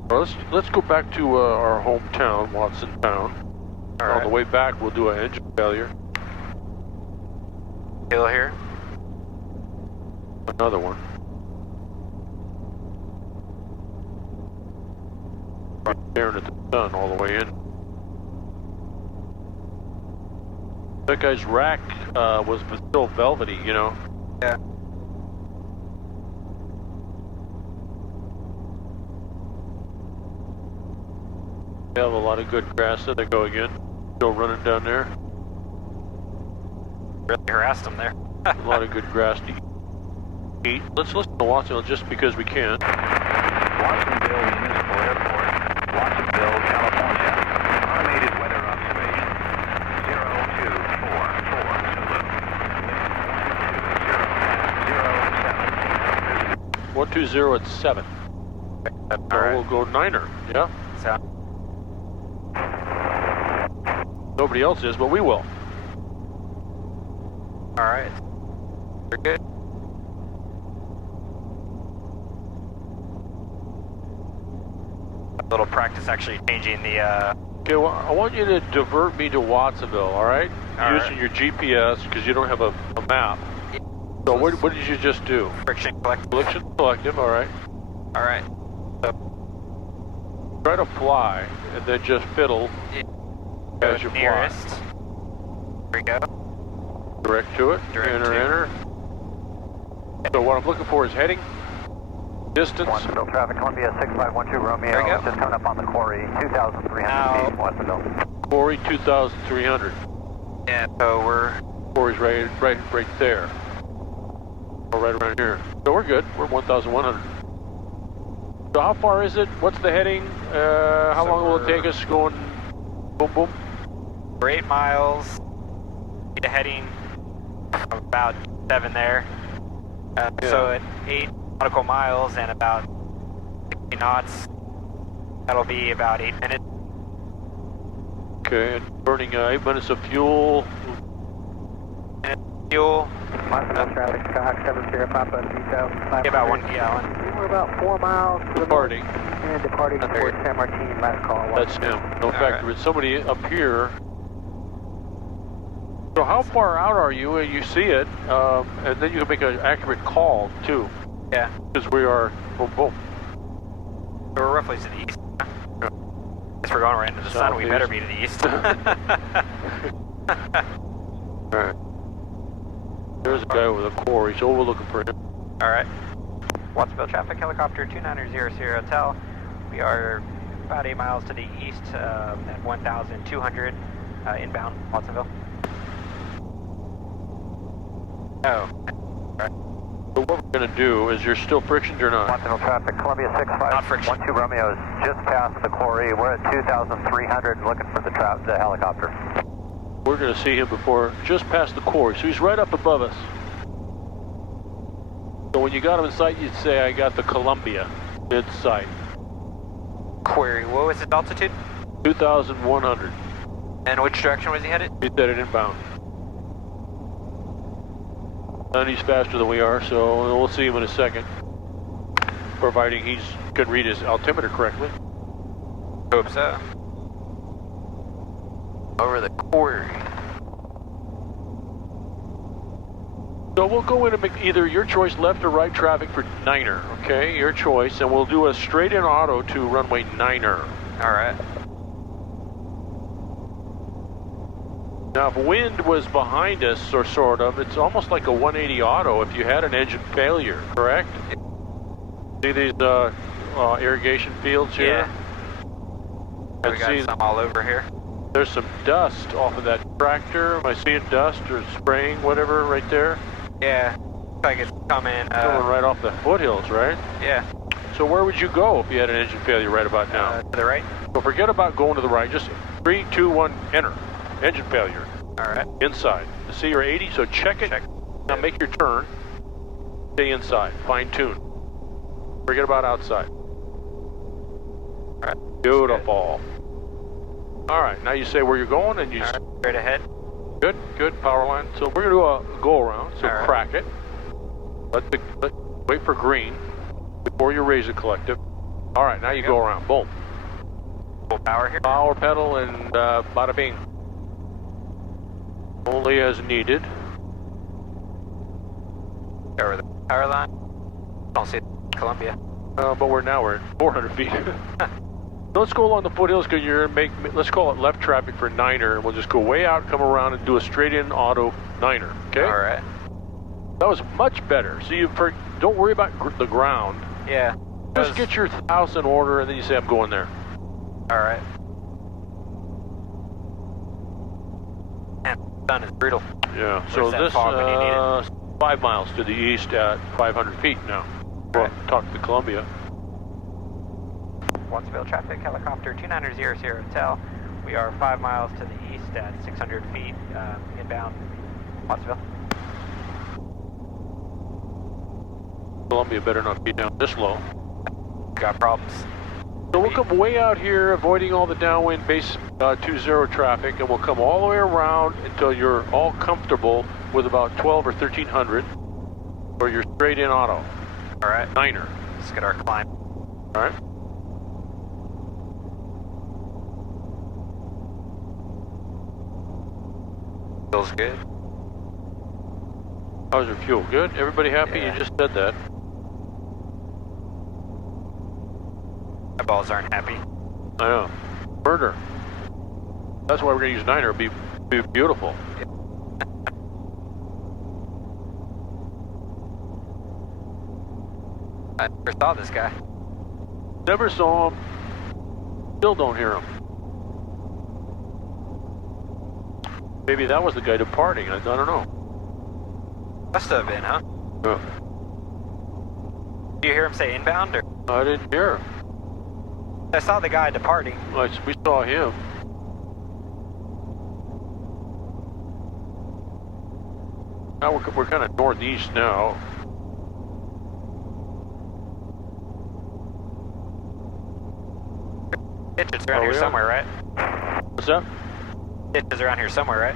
Well, let's go back to our hometown, Watson Town. All On right. the way back, we'll do an engine failure. Hill here. Another one. Staring at the sun all the way in. That guy's rack was still velvety, you know. Yeah. They have a lot of good grass. There they go again. Still running down there. Really harassed them there. A lot of good grass to eat. Let's listen to Watsonville just because we can. Watsonville Municipal Airport, Watsonville, California. Automated weather observation. 0224, Zulu. 120 at 7. All right. We'll go 9er. Yeah. So, Nobody else is, but we will. all right. We're good. A little practice actually changing the. Okay, well, I want you to divert me to Watsonville, all right? All Using your GPS because you don't have a map. So what did you just do? Friction collector. Collection selective, all right. All right. Try to fly and then just fiddle as you fly. Nearest. There we go. Direct to it. Direct enter, to. enter. So what I'm looking for is heading, distance. Watsonville traffic, Columbia 6512 Romeo. There we go. Just coming up on the quarry, 2,300 Now- feet, Watsonville. Quarry 2,300. Yeah. So we're. Quarry's right there. Or right around here. So we're good. We're 1,100. So how far is it? What's the heading? How So long will it take us going boom boom? We're 8 miles. The heading about 7 there. So at 8 nautical miles and about 60 knots, that'll be about 8 minutes. Okay, and burning 8 minutes of fuel. And fuel, Watsonville traffic, Skyhawk 70 Papa, 3,500. about 1 gallon. We're about 4 miles to the north Departing. and departing towards San Martin, last call. That's him. No, in fact, right. there is somebody up here. So how far out are you? You see it, and then you can make an accurate call too, Yeah. because we are boom boom. So we're roughly to the east. If we're going right into the sun, we better be to the east. All right. There's a guy over the quarry, so we're looking for him. All right. Watsonville traffic, helicopter 2900 Hotel. We are about 8 miles to the east at 1,200 inbound Watsonville. Oh. So what we're gonna do is, you're still frictioned or not? Watsonville traffic, Columbia Not friction. 6512 Romeo is just past the quarry. We're at 2,300 looking for the helicopter. We're gonna see him before, just past the quarry. So he's right up above us. So when you got him in sight, you'd say, I got the Columbia in sight. Query, what was its altitude? 2,100. And which direction was he headed? He said it inbound. And he's faster than we are, so we'll see him in a second. Providing he can read his altimeter correctly. Hope so. Over the quarry. So we'll go in and make either your choice, left or right traffic for 9er, okay? Your choice, and we'll do a straight in auto to runway 9er. All right. Now, if wind was behind us, or sort of, it's almost like a 180 auto if you had an engine failure, correct? See these irrigation fields here? Yeah. And We got see, some all over here. there's some dust off of that tractor. Am I seeing dust or spraying, whatever, right there? Yeah. Looks like it's coming. Coming right off the foothills, right? Yeah. So where would you go if you had an engine failure right about now? To the right. So forget about going to the right. Just 3, 2, 1, enter. engine failure. Alright. Inside. See you're 80, so check it. Check. Now make your turn. Stay inside. Fine tune. Forget about outside. Alright. Beautiful. Alright, now you say where you're going and you Straight ahead. good, power line. So we're gonna do a go around, so Alright. crack it. Wait for green before you raise the collective. Alright, now you go around. Boom. Full power here. Power pedal and bada bing. Only as needed. Over the power line. Don't see Columbia. But we're at 400 feet. Let's go along the foothills because you're gonna make, let's call it left traffic for Niner. We'll just go way out, come around and do a straight in auto Niner, okay? Alright. That was much better. So don't worry about the ground. Yeah. Just get your house in order and then you say, I'm going there. Alright. Man, the sun is brutal. Yeah, so Where's that this, fog when you need it? 5 miles to the east at 500 feet now. Well, talk to Columbia. Watsonville traffic, helicopter 2900 Hotel. We are 5 miles to the east at 600 feet, inbound Watsonville. Columbia better not be down this low. Got problems. So we'll come way out here, avoiding all the downwind base 20 traffic, and we'll come all the way around until you're all comfortable with about 12 or 1300, or you're straight in auto. Alright. Niner. Let's get our climb. Alright. Feels good. How's your fuel? Good? Everybody happy? Yeah. You just said that. My balls aren't happy. I know. Murder. That's why we're going to use Niner. It'll be beautiful. I never saw this guy. Never saw him. Still don't hear him. Maybe that was the guy departing. I don't know. Must have been, huh? Yeah. Do you hear him say inbound or? I didn't hear him. I saw the guy departing. We saw him. Now we're kind of northeast now. Ditch is around here somewhere, right? What's that? Ditch is around here somewhere, right?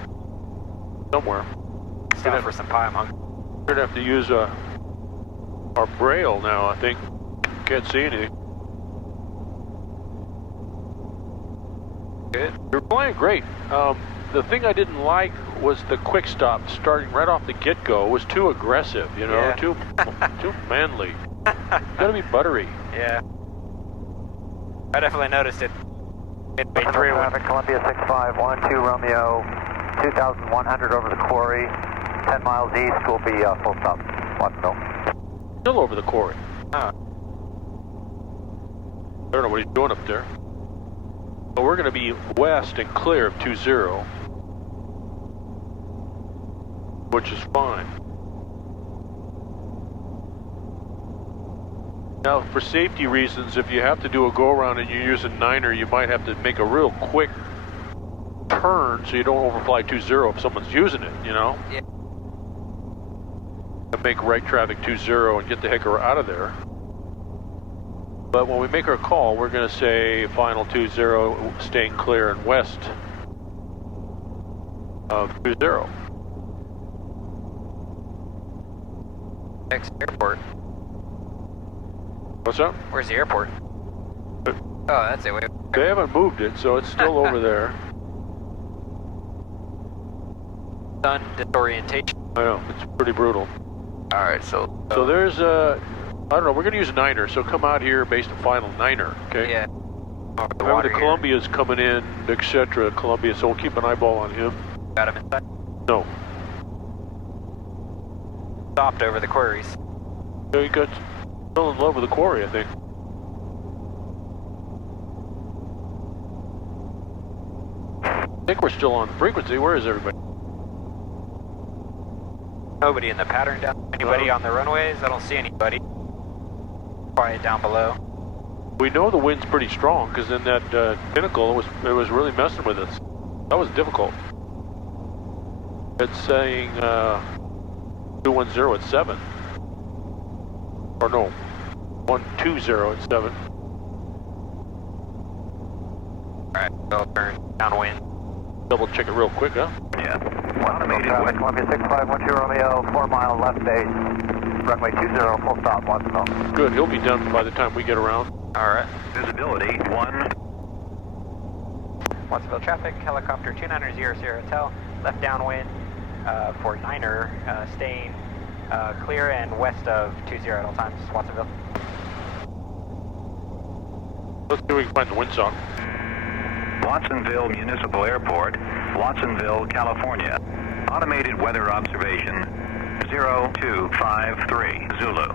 Somewhere. Stop for some pie, I'm hungry. We're gonna have to use our braille now, I think. Can't see anything. Good. You're flying great. The thing I didn't like was the quick stop starting right off the get-go. It was too aggressive, you know, Yeah. too manly. Gotta be buttery. Yeah. I definitely noticed it. Midway Traffic, through. when- Columbia 6512 Romeo, 2100 over the quarry, 10 miles east will be full stop, Watsonville. Still over the quarry. Oh. I don't know what he's doing up there. But we're going to be west and clear of 20, which is fine. Now, for safety reasons, if you have to do a go-around and you use a Niner, you might have to make a real quick turn so you don't overfly 20 if someone's using it, you know? Yeah. And make right traffic 20 and get the heck out of there. But when we make our call, we're going to say final 20, staying clear and west of 20. Next airport. What's up? Where's the airport? Oh, that's it. Wait. They haven't moved it, so it's still over there. Sun disorientation. I know, it's pretty brutal. Alright, so there's a, I don't know, we're going to use a Niner, so come out here based on final Niner, okay? yeah. Over the Remember water the here. Columbia's coming in, etc. Columbia, so we'll keep an eyeball on him. Got him inside. No. Stopped over the quarries. So he got fell in love with the quarry, I think. I think we're still on frequency. Where is everybody? Nobody in the pattern down. Anybody on the runways? I don't see anybody. Quiet down below. We know the wind's pretty strong, because in that Pinnacle, it was really messing with us. That was difficult. It's saying 210 at 7. Or no, 120 at 7. Alright, so turn downwind. Double check it real quick, huh? Yeah. Automated traffic, Columbia 6512 Romeo, 4 mile left base, runway 20, full stop, Watsonville. Good, he'll be done by the time we get around. Alright. Visibility 1. Watsonville traffic, helicopter 2900 Hotel, left downwind for 9er, staying clear and west of 20 at all times, Watsonville. Let's see if we can find the windsock. Watsonville Municipal Airport, Watsonville, California. Automated weather observation 0253 Zulu.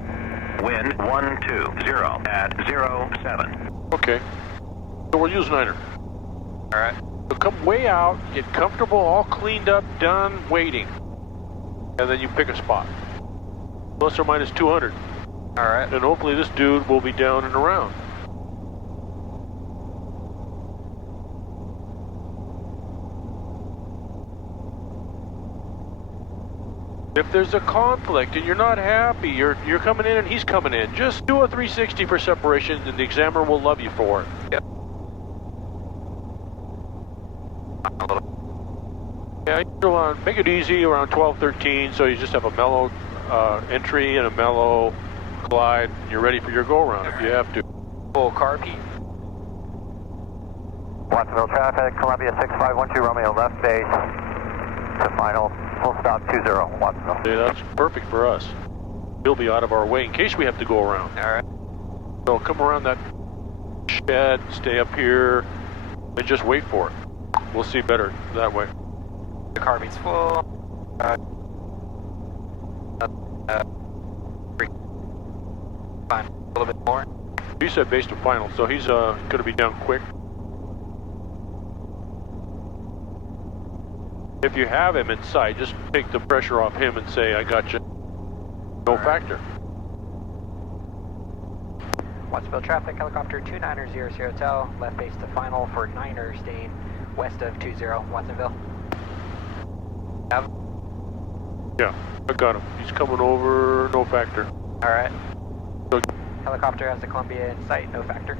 Wind 120 at 07. Okay. So we'll use 9er. Alright. So come way out, get comfortable, all cleaned up, done, waiting. And then you pick a spot. Plus or minus 200. Alright. And hopefully this dude will be down and around. If there's a conflict and you're not happy, you're coming in and he's coming in, just do a 360 for separation and the examiner will love you for it. Yep. Yeah, make it easy around 12, 13, so you just have a mellow entry and a mellow glide. And you're ready for your go-around if you have to. Full carb heat. Watsonville traffic, Columbia 6512 Romeo, left base, to final, full stop 20, Watsonville. Yeah, that's perfect for us. He'll be out of our way in case we have to go around. Alright. So come around that shed, stay up here, and just wait for it. We'll see better that way. The carb heat's full. Fine. A little bit more. He said base to final, so he's going to be down quick. If you have him in sight, just take the pressure off him and say, I got you. No factor. Watsonville traffic, helicopter 2900 Hotel, left base to final for 9er, staying west of 20, Watsonville. Yeah, I got him. He's coming over, no factor. Alright. So, Helicopter has the Columbia in sight, no factor.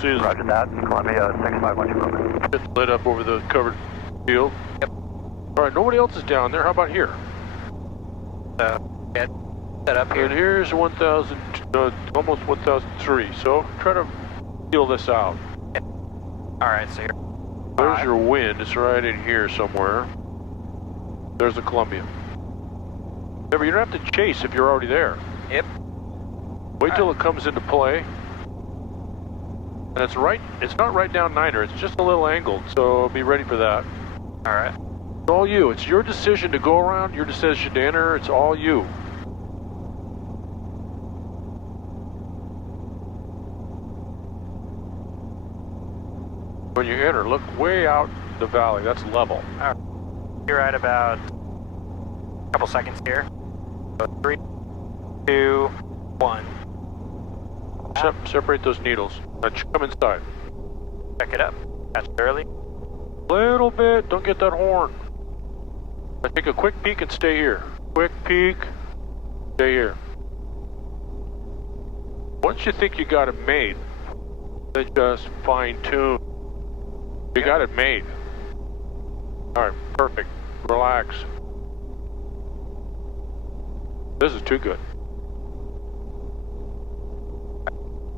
see his Roger that, Columbia 6512 Romeo. it's lit up over the covered field. Yep. All right, nobody else is down there. How about here? So, get set up here. And here's 1,000, almost 1,003. So try to feel this out. Alright, so you're There's your wind. It's right in here somewhere. There's the Columbia. Remember, you don't have to chase if you're already there. Yep. Wait till it comes into play. And it's right, it's not right down 9er, it's just a little angled, so be ready for that. Alright. It's all you. It's your decision to go around, your decision to enter, it's all you. When you enter, look way out the valley, that's level. You're at about a couple seconds here. So 3, 2, 1. Separate those needles. Now come inside. Check it up. That's early. Little bit, don't get that horn. Now take a quick peek and stay here. Quick peek, stay here. Once you think you got it made, then just fine tune. You got it made. Alright, perfect. Relax. This is too good.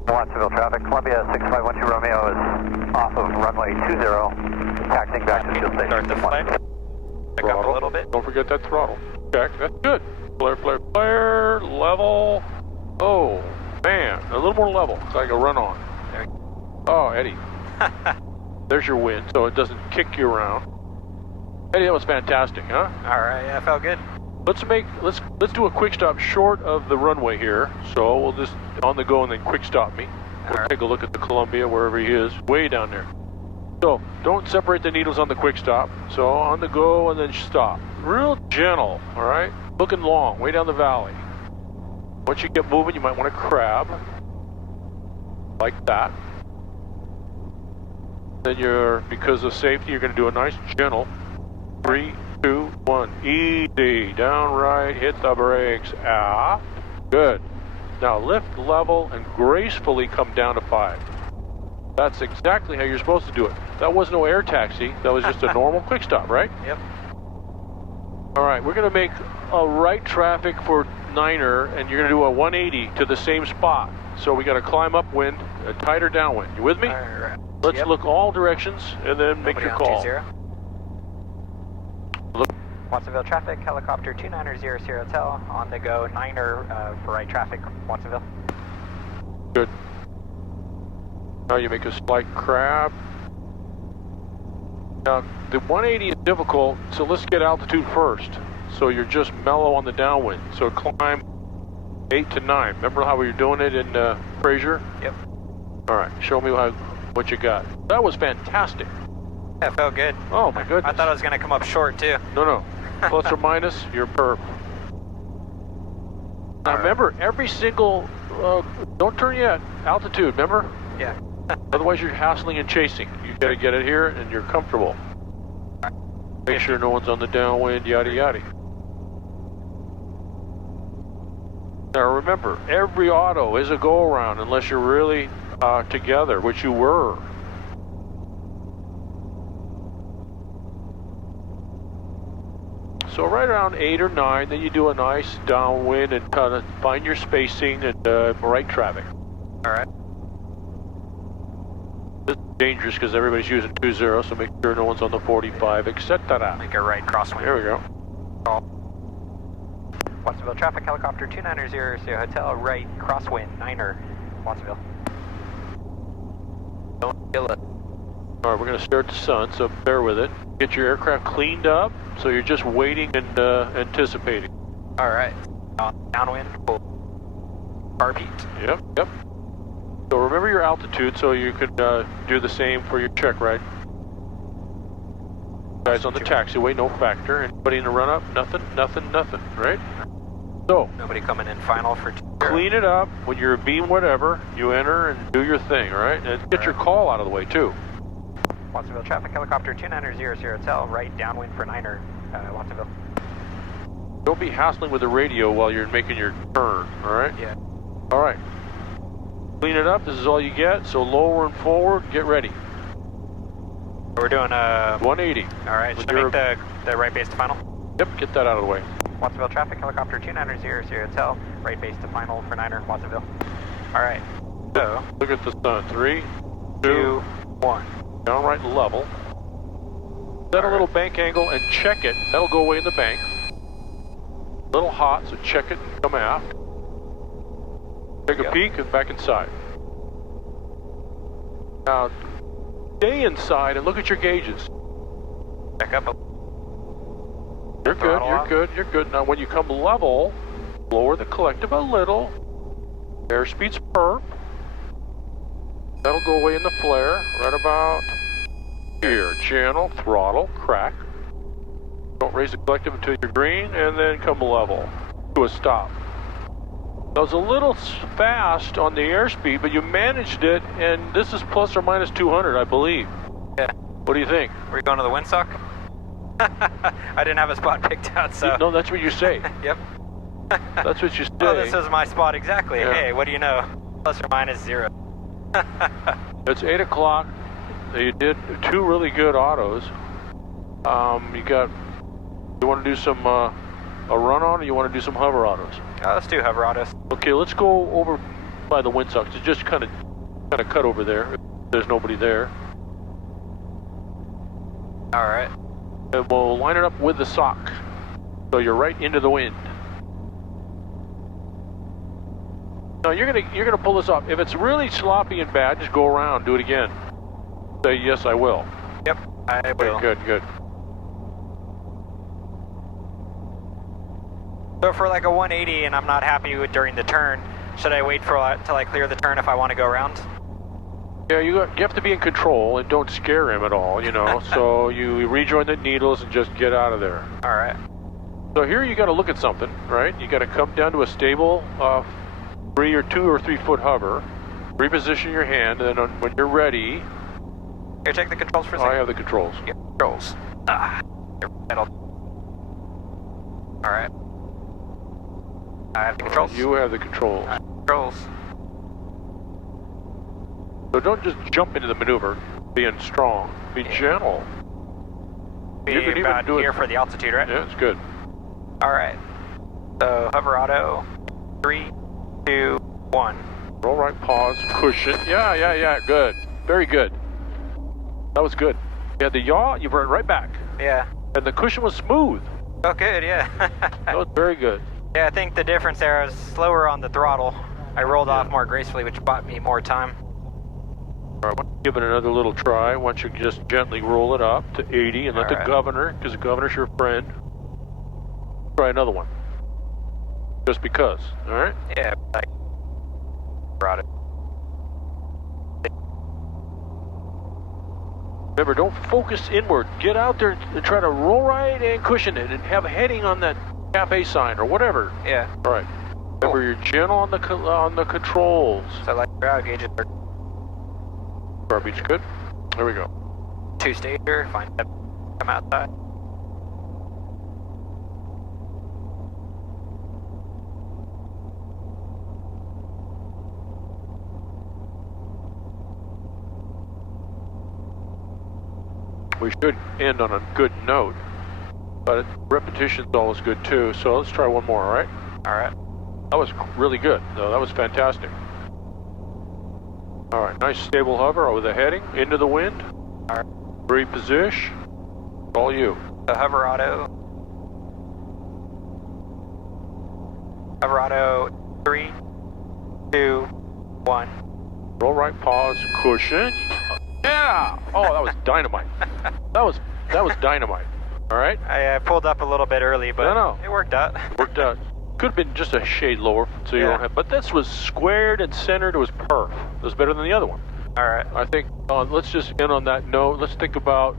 Watsonville traffic, Columbia 6512 Romeo is off of runway 20, taxiing back to field station. Start the flight. Pick up a little bit. Don't forget that throttle. Check, that's good. Flare, flare, flare, level. Oh, man, a little more level, so I can run on. There. Oh, Eddie. There's your wind, so it doesn't kick you around. Eddie, that was fantastic, huh? Alright, yeah, felt good. Let's do a quick stop short of the runway here. So we'll just on the go and then quick stop me. We'll Alright. take a look at the Columbia wherever he is, way down there. So don't separate the needles on the quick stop. So on the go and then stop. Real gentle, all right? Looking long, way down the valley. Once you get moving, you might want to crab. Like that. Then because of safety, you're going to do a nice gentle 3, 2, 1. Easy. Down right. Hit the brakes. Ah. Good. Now lift, level, and gracefully come down to 5. That's exactly how you're supposed to do it. That was no air taxi. That was just a normal quick stop, right? Yep. All right, we're going to make a right traffic for Niner, and you're going to do a 180 to the same spot. So we got to climb upwind, a tighter downwind. You with me? All right. Let's look all directions and then make Nobody your on call. 20. Look. Watsonville traffic, helicopter 2900 Hotel, on the go, Niner for right traffic, Watsonville. Good. Now you make a slight crab. Now, the 180 is difficult, so let's get altitude first. So you're just mellow on the downwind. So climb 8 to 9. Remember how we were doing it in Fraser? Yep. All right, show me what you got. That was fantastic. Yeah, it felt good. Oh my goodness. I thought I was going to come up short too. No. Plus or minus, you're perp. Now remember, every single, don't turn yet, altitude, remember? Yeah. Otherwise you're hassling and chasing. You gotta get it here and you're comfortable. Make sure no one's on the downwind, yada yada. Now remember, every auto is a go-around unless you're really together, which you were. So right around 8 or 9, then you do a nice downwind and kind of find your spacing and right traffic. All right. This is dangerous because everybody's using 20, so make sure no one's on the 45, etc. Make a right crosswind. There we go. Watsonville traffic, helicopter 2900 Hotel, right crosswind, Niner, Watsonville. Don't kill it. All right, we're going to start the sun, so bear with it. Get your aircraft cleaned up, so you're just waiting and anticipating. All right. Downwind, repeat. Yep. So remember your altitude, so you can do the same for your check ride. Guys on the taxiway, no factor. Anybody in the run-up? Nothing, right? So, Nobody coming in final for 20. clean it up. When you're a beam, whatever, you enter and do your thing, all right? And get your call out of the way, too. Watsonville traffic, helicopter 2900 Hotel, right downwind for Niner, Watsonville. Don't be hassling with the radio while you're making your turn, all right? Yeah. All right. Clean it up. This is all you get. So lower and forward. Get ready. We're doing 180. All right. Should I make the right base to final? Yep. Get that out of the way. Watsonville traffic, helicopter 2900 Hotel, right base to final for Niner, Watsonville. All right. So Look at the sun. 3, 2, 1. Downright level. Set a little bank angle and check it. That'll go away in the bank. A little hot, so check it and come aft. Take a peek and back inside. Now, stay inside and look at your gauges. Back up. You're good. Now, when you come level, lower the collective a little. Airspeed's perp. That'll go away in the flare, right about here. Channel, throttle, crack. Don't raise the collective until you're green, and then come level to a stop. That was a little fast on the airspeed, but you managed it, and this is plus or minus 200, I believe. Yeah. What do you think? We're going to the windsock? I didn't have a spot picked out, so... No, that's what you say. Yep. That's what you say. Oh, this is my spot exactly. Yeah. Hey, what do you know? Plus or minus 0. It's 8 o'clock. You did 2 really good autos. You want to do some a run on, or you want to do some hover autos? Let's do hover autos. Okay, let's go over by the windsocks. It's just kind of cut over there. If there's nobody there. All right. And we'll line it up with the sock, so you're right into the wind. Now you're gonna pull this off. If it's really sloppy and bad, just go around, do it again. Say yes, I will. Yep, I will. Good. So for like a 180 and I'm not happy with during the turn, should I wait till I clear the turn if I want to go around? Yeah, you have to be in control and don't scare him at all, you know. So you rejoin the needles and just get out of there. All right. So here you got to look at something, right? You got to come down to a stable 2 or 3 foot hover, reposition your hand, and then when you're ready... Here, take the controls for a second. I have the controls. Yep, controls. Alright. I have the controls. You have the controls. Controls. So don't just jump into the maneuver being strong. Be gentle. Be You can even about do it- here for the altitude, right? Yeah, it's good. Alright. So hover auto. 3, 2, 1. Roll right, pause, cushion. Yeah, good. Very good. That was good. You had the yaw, you brought it right back. Yeah. And the cushion was smooth. Oh, good, yeah. That was very good. Yeah, I think the difference there, I was slower on the throttle. I rolled off more gracefully, which bought me more time. All right, give it another little try. Why don't you just gently roll it up to 80 and let the Alright. governor, because the governor's your friend. Try another one. Just because, all right? Yeah, like, brought it. Remember, don't focus inward. Get out there and try to roll right and cushion it and have a heading on that cafe sign or whatever. Yeah. All right. Remember, you're gentle on the controls. So like ground gauges are Garbage good. There we go. 2-stager, find that, come outside. We should end on a good note, but repetition's always good too. So let's try one more, all right? Alright. That was really good, though. That was fantastic. All right, nice stable hover with a heading into the wind. All right. Reposition. All you. So hover auto. Hover auto. 3, 2, 1. Roll right, pause, cushion. Yeah! Oh, that was dynamite. That was dynamite. All right? I pulled up a little bit early, but No. it worked out. Worked out. Could have been just a shade lower, so you Yeah. don't have. But this was squared and centered. It was perf. It was better than the other one. Alright. I think. Let's just end on that note. Let's think about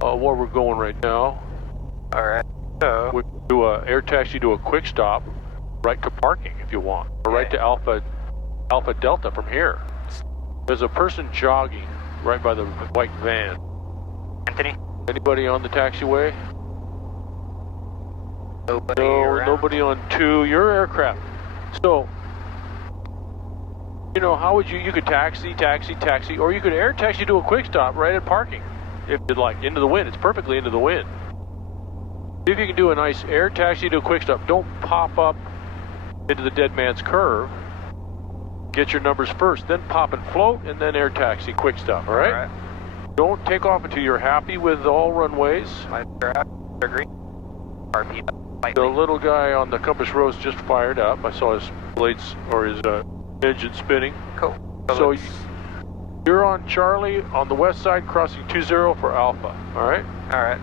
where we're going right now. Alright. So, We can do a air taxi to a quick stop, right to parking if you want, or right to Alpha Delta from here. There's a person jogging right by the white van. Anthony? Anybody on the taxiway? Nobody No, around? nobody on 2. Your aircraft. So, you know, how would you could taxi, or you could air taxi to a quick stop right at parking. If you'd like, into the wind. It's perfectly into the wind. See if you can do a nice air taxi to a quick stop. Don't pop up into the dead man's curve. Get your numbers first, then pop and float, and then air taxi, quick stop, all right? Alright. Don't take off until you're happy with all runways. Lights are out. They're green. RP The slightly. little guy on the compass rose just fired up. I saw his blades or his engine spinning. Cool. So let's- you're on Charlie on the west side, crossing 20 for Alpha, all right? Alright.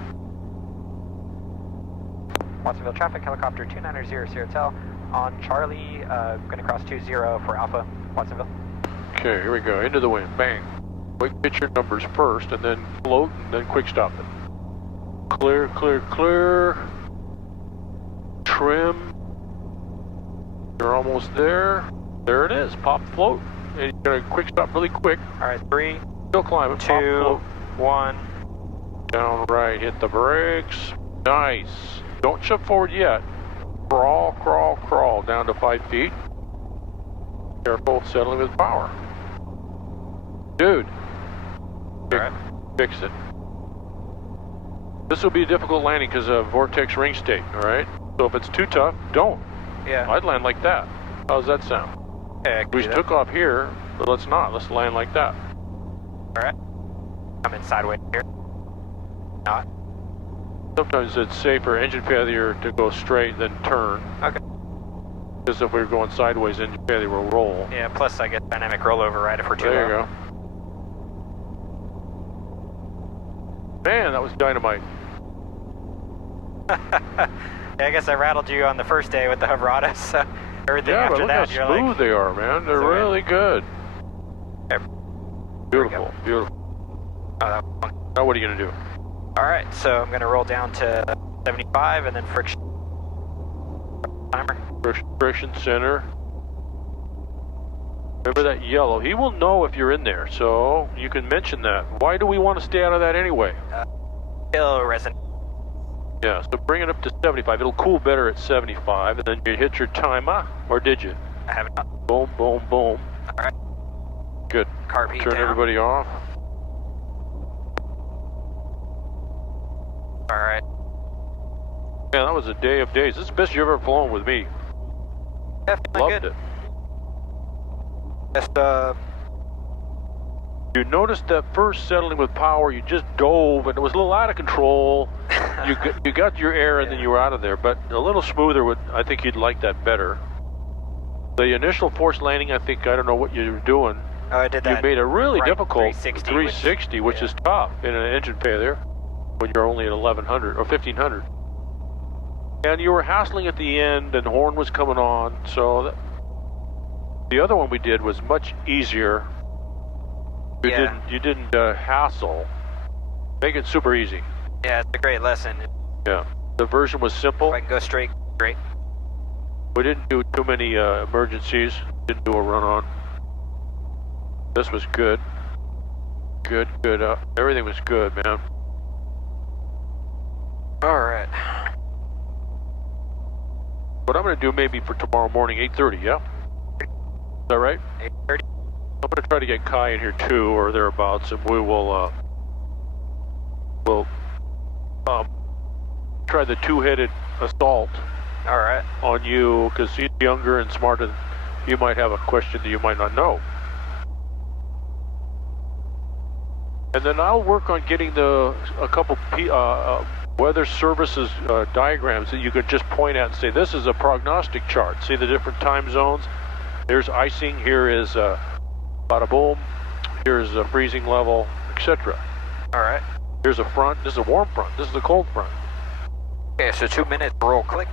Watsonville traffic, helicopter 2900 Hotel on Charlie, gonna cross 20 for Alpha, Watsonville. Okay, here we go. Into the wind. Bang. Quick, get your numbers first, and then float, and then quick stop it. Clear, clear, clear. Trim. You're almost there. There it is. Pop, float. And you're going to quick stop really quick. Alright, 3, Still climbing. 2, Pop, float. 1. Down right. Hit the brakes. Nice. Don't jump forward yet. Crawl, crawl, crawl down to 5 feet. Careful settling with power. Dude. Alright. Fix it. This will be a difficult landing because of vortex ring state, alright? So if it's too tough, don't. Yeah. I'd land like that. How does that sound? Yeah, I can We do that. took off here, but let's not. Let's land like that. Alright. I'm in sideways here. Not. Sometimes it's safer engine failure to go straight than turn. Okay. Because if we were going sideways, engine failure will roll. Yeah, plus I get dynamic rollover, right, if we're too There you low. go. Man, that was dynamite. Yeah, I guess I rattled you on the first day with the hover auto, so everything Yeah, but after look that, how you're smooth like... they are, man. They're So, yeah. really good. Okay. Beautiful, beautiful. Oh, that was fun. Now what are you going to do? Alright, so I'm going to roll down to 75 and then friction. Timer. Friction center. Remember that yellow. He will know if you're in there, so you can mention that. Why do we want to stay out of that anyway? Still resonant. Yeah, so bring it up to 75. It'll cool better at 75, and then you hit your timer, or did you? I have it up. Boom, boom, boom. All right. Good. Carb heat Turn down. everybody off. All right. Man, that was a day of days. This is the best you've ever flown with me. Yeah, feeling Loved good. it. Just You noticed that first settling with power, you just dove, and it was a little out of control. You got your air, and then you were out of there. But a little smoother would, I think you'd like that better. The initial forced landing, I think, I don't know what you were doing. Oh, I did that. You made a really right, difficult 360, which is tough in an engine failure when you're only at 1100 or 1500. And you were hassling at the end, and horn was coming on. So the other one we did was much easier. You didn't hassle. Make it super easy. Yeah, it's a great lesson. Yeah. The version was simple. If I can go straight, great. We didn't do too many emergencies. Didn't do a run-on. This was good. Good. Everything was good, man. All right. What I'm going to do maybe for tomorrow morning, 8:30, yeah? Is that right? 8:30. I'm going to try to get Kai in here too, or thereabouts, and we will try the two-headed assault All right. on you, because he's younger and smarter. You might have a question that you might not know. And then I'll work on getting a couple weather services diagrams that you could just point at and say, this is a prognostic chart. See the different time zones? There's icing, here is bada boom, here's a freezing level, etc. All right. Here's a front, this is a warm front, this is a cold front. Okay, so 2 minutes, roll click.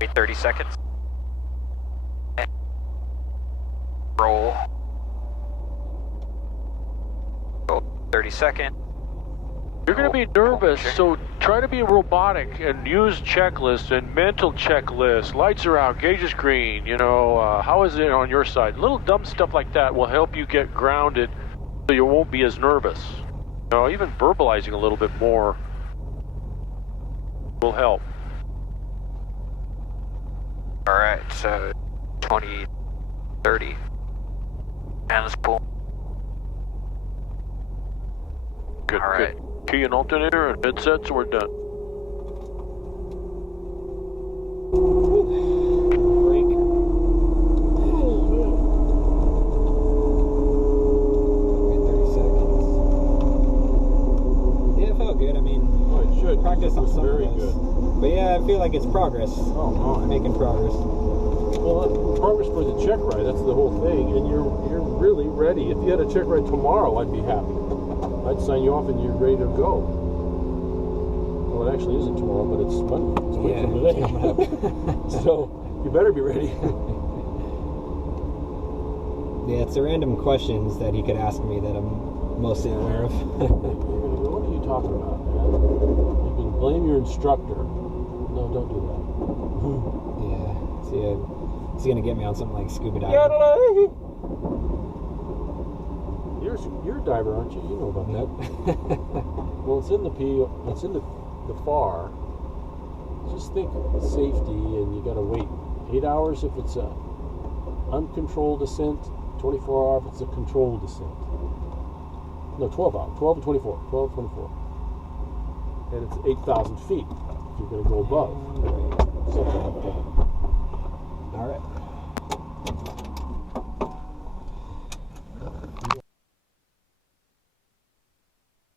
Wait 30 seconds. And roll. Go 30 seconds. You're going to be nervous, so try to be robotic and use checklists and mental checklists. Lights are out, gauge is green, you know, how is it on your side? Little dumb stuff like that will help you get grounded so you won't be as nervous. You know, even verbalizing a little bit more will help. All right, so 20, 30. Hands pull. Good, All right. good. Key and alternator and headsets, we're done. Break. Wait 30 seconds. Yeah, it felt good. I mean, Oh, it should. practice on some very of this. good. But yeah, I feel like it's progress. Oh, I'm making progress. Well, progress for the check ride, that's the whole thing, and you're really ready. If you had a check ride tomorrow, I'd be happy. I'd sign you off and you're ready to go. Well, it actually isn't tomorrow, but it's Monday. It's a week from today. So, you better be ready. Yeah, it's the random questions that he could ask me that I'm mostly aware of. You're going to go, what are you talking about, man? You can blame your instructor. No, don't do that. Yeah. See, he's gonna get me on something like scuba diving. You're a diver, aren't you? You know about that. Nope. Well, it's in the FAR. Just think safety, and you gotta wait 8 hours if it's a uncontrolled descent, 24 hours if it's a controlled descent. No, 12 hours, 12 and 24, 12 and 24. And it's 8,000 feet if you're gonna go above. Something like that. All right.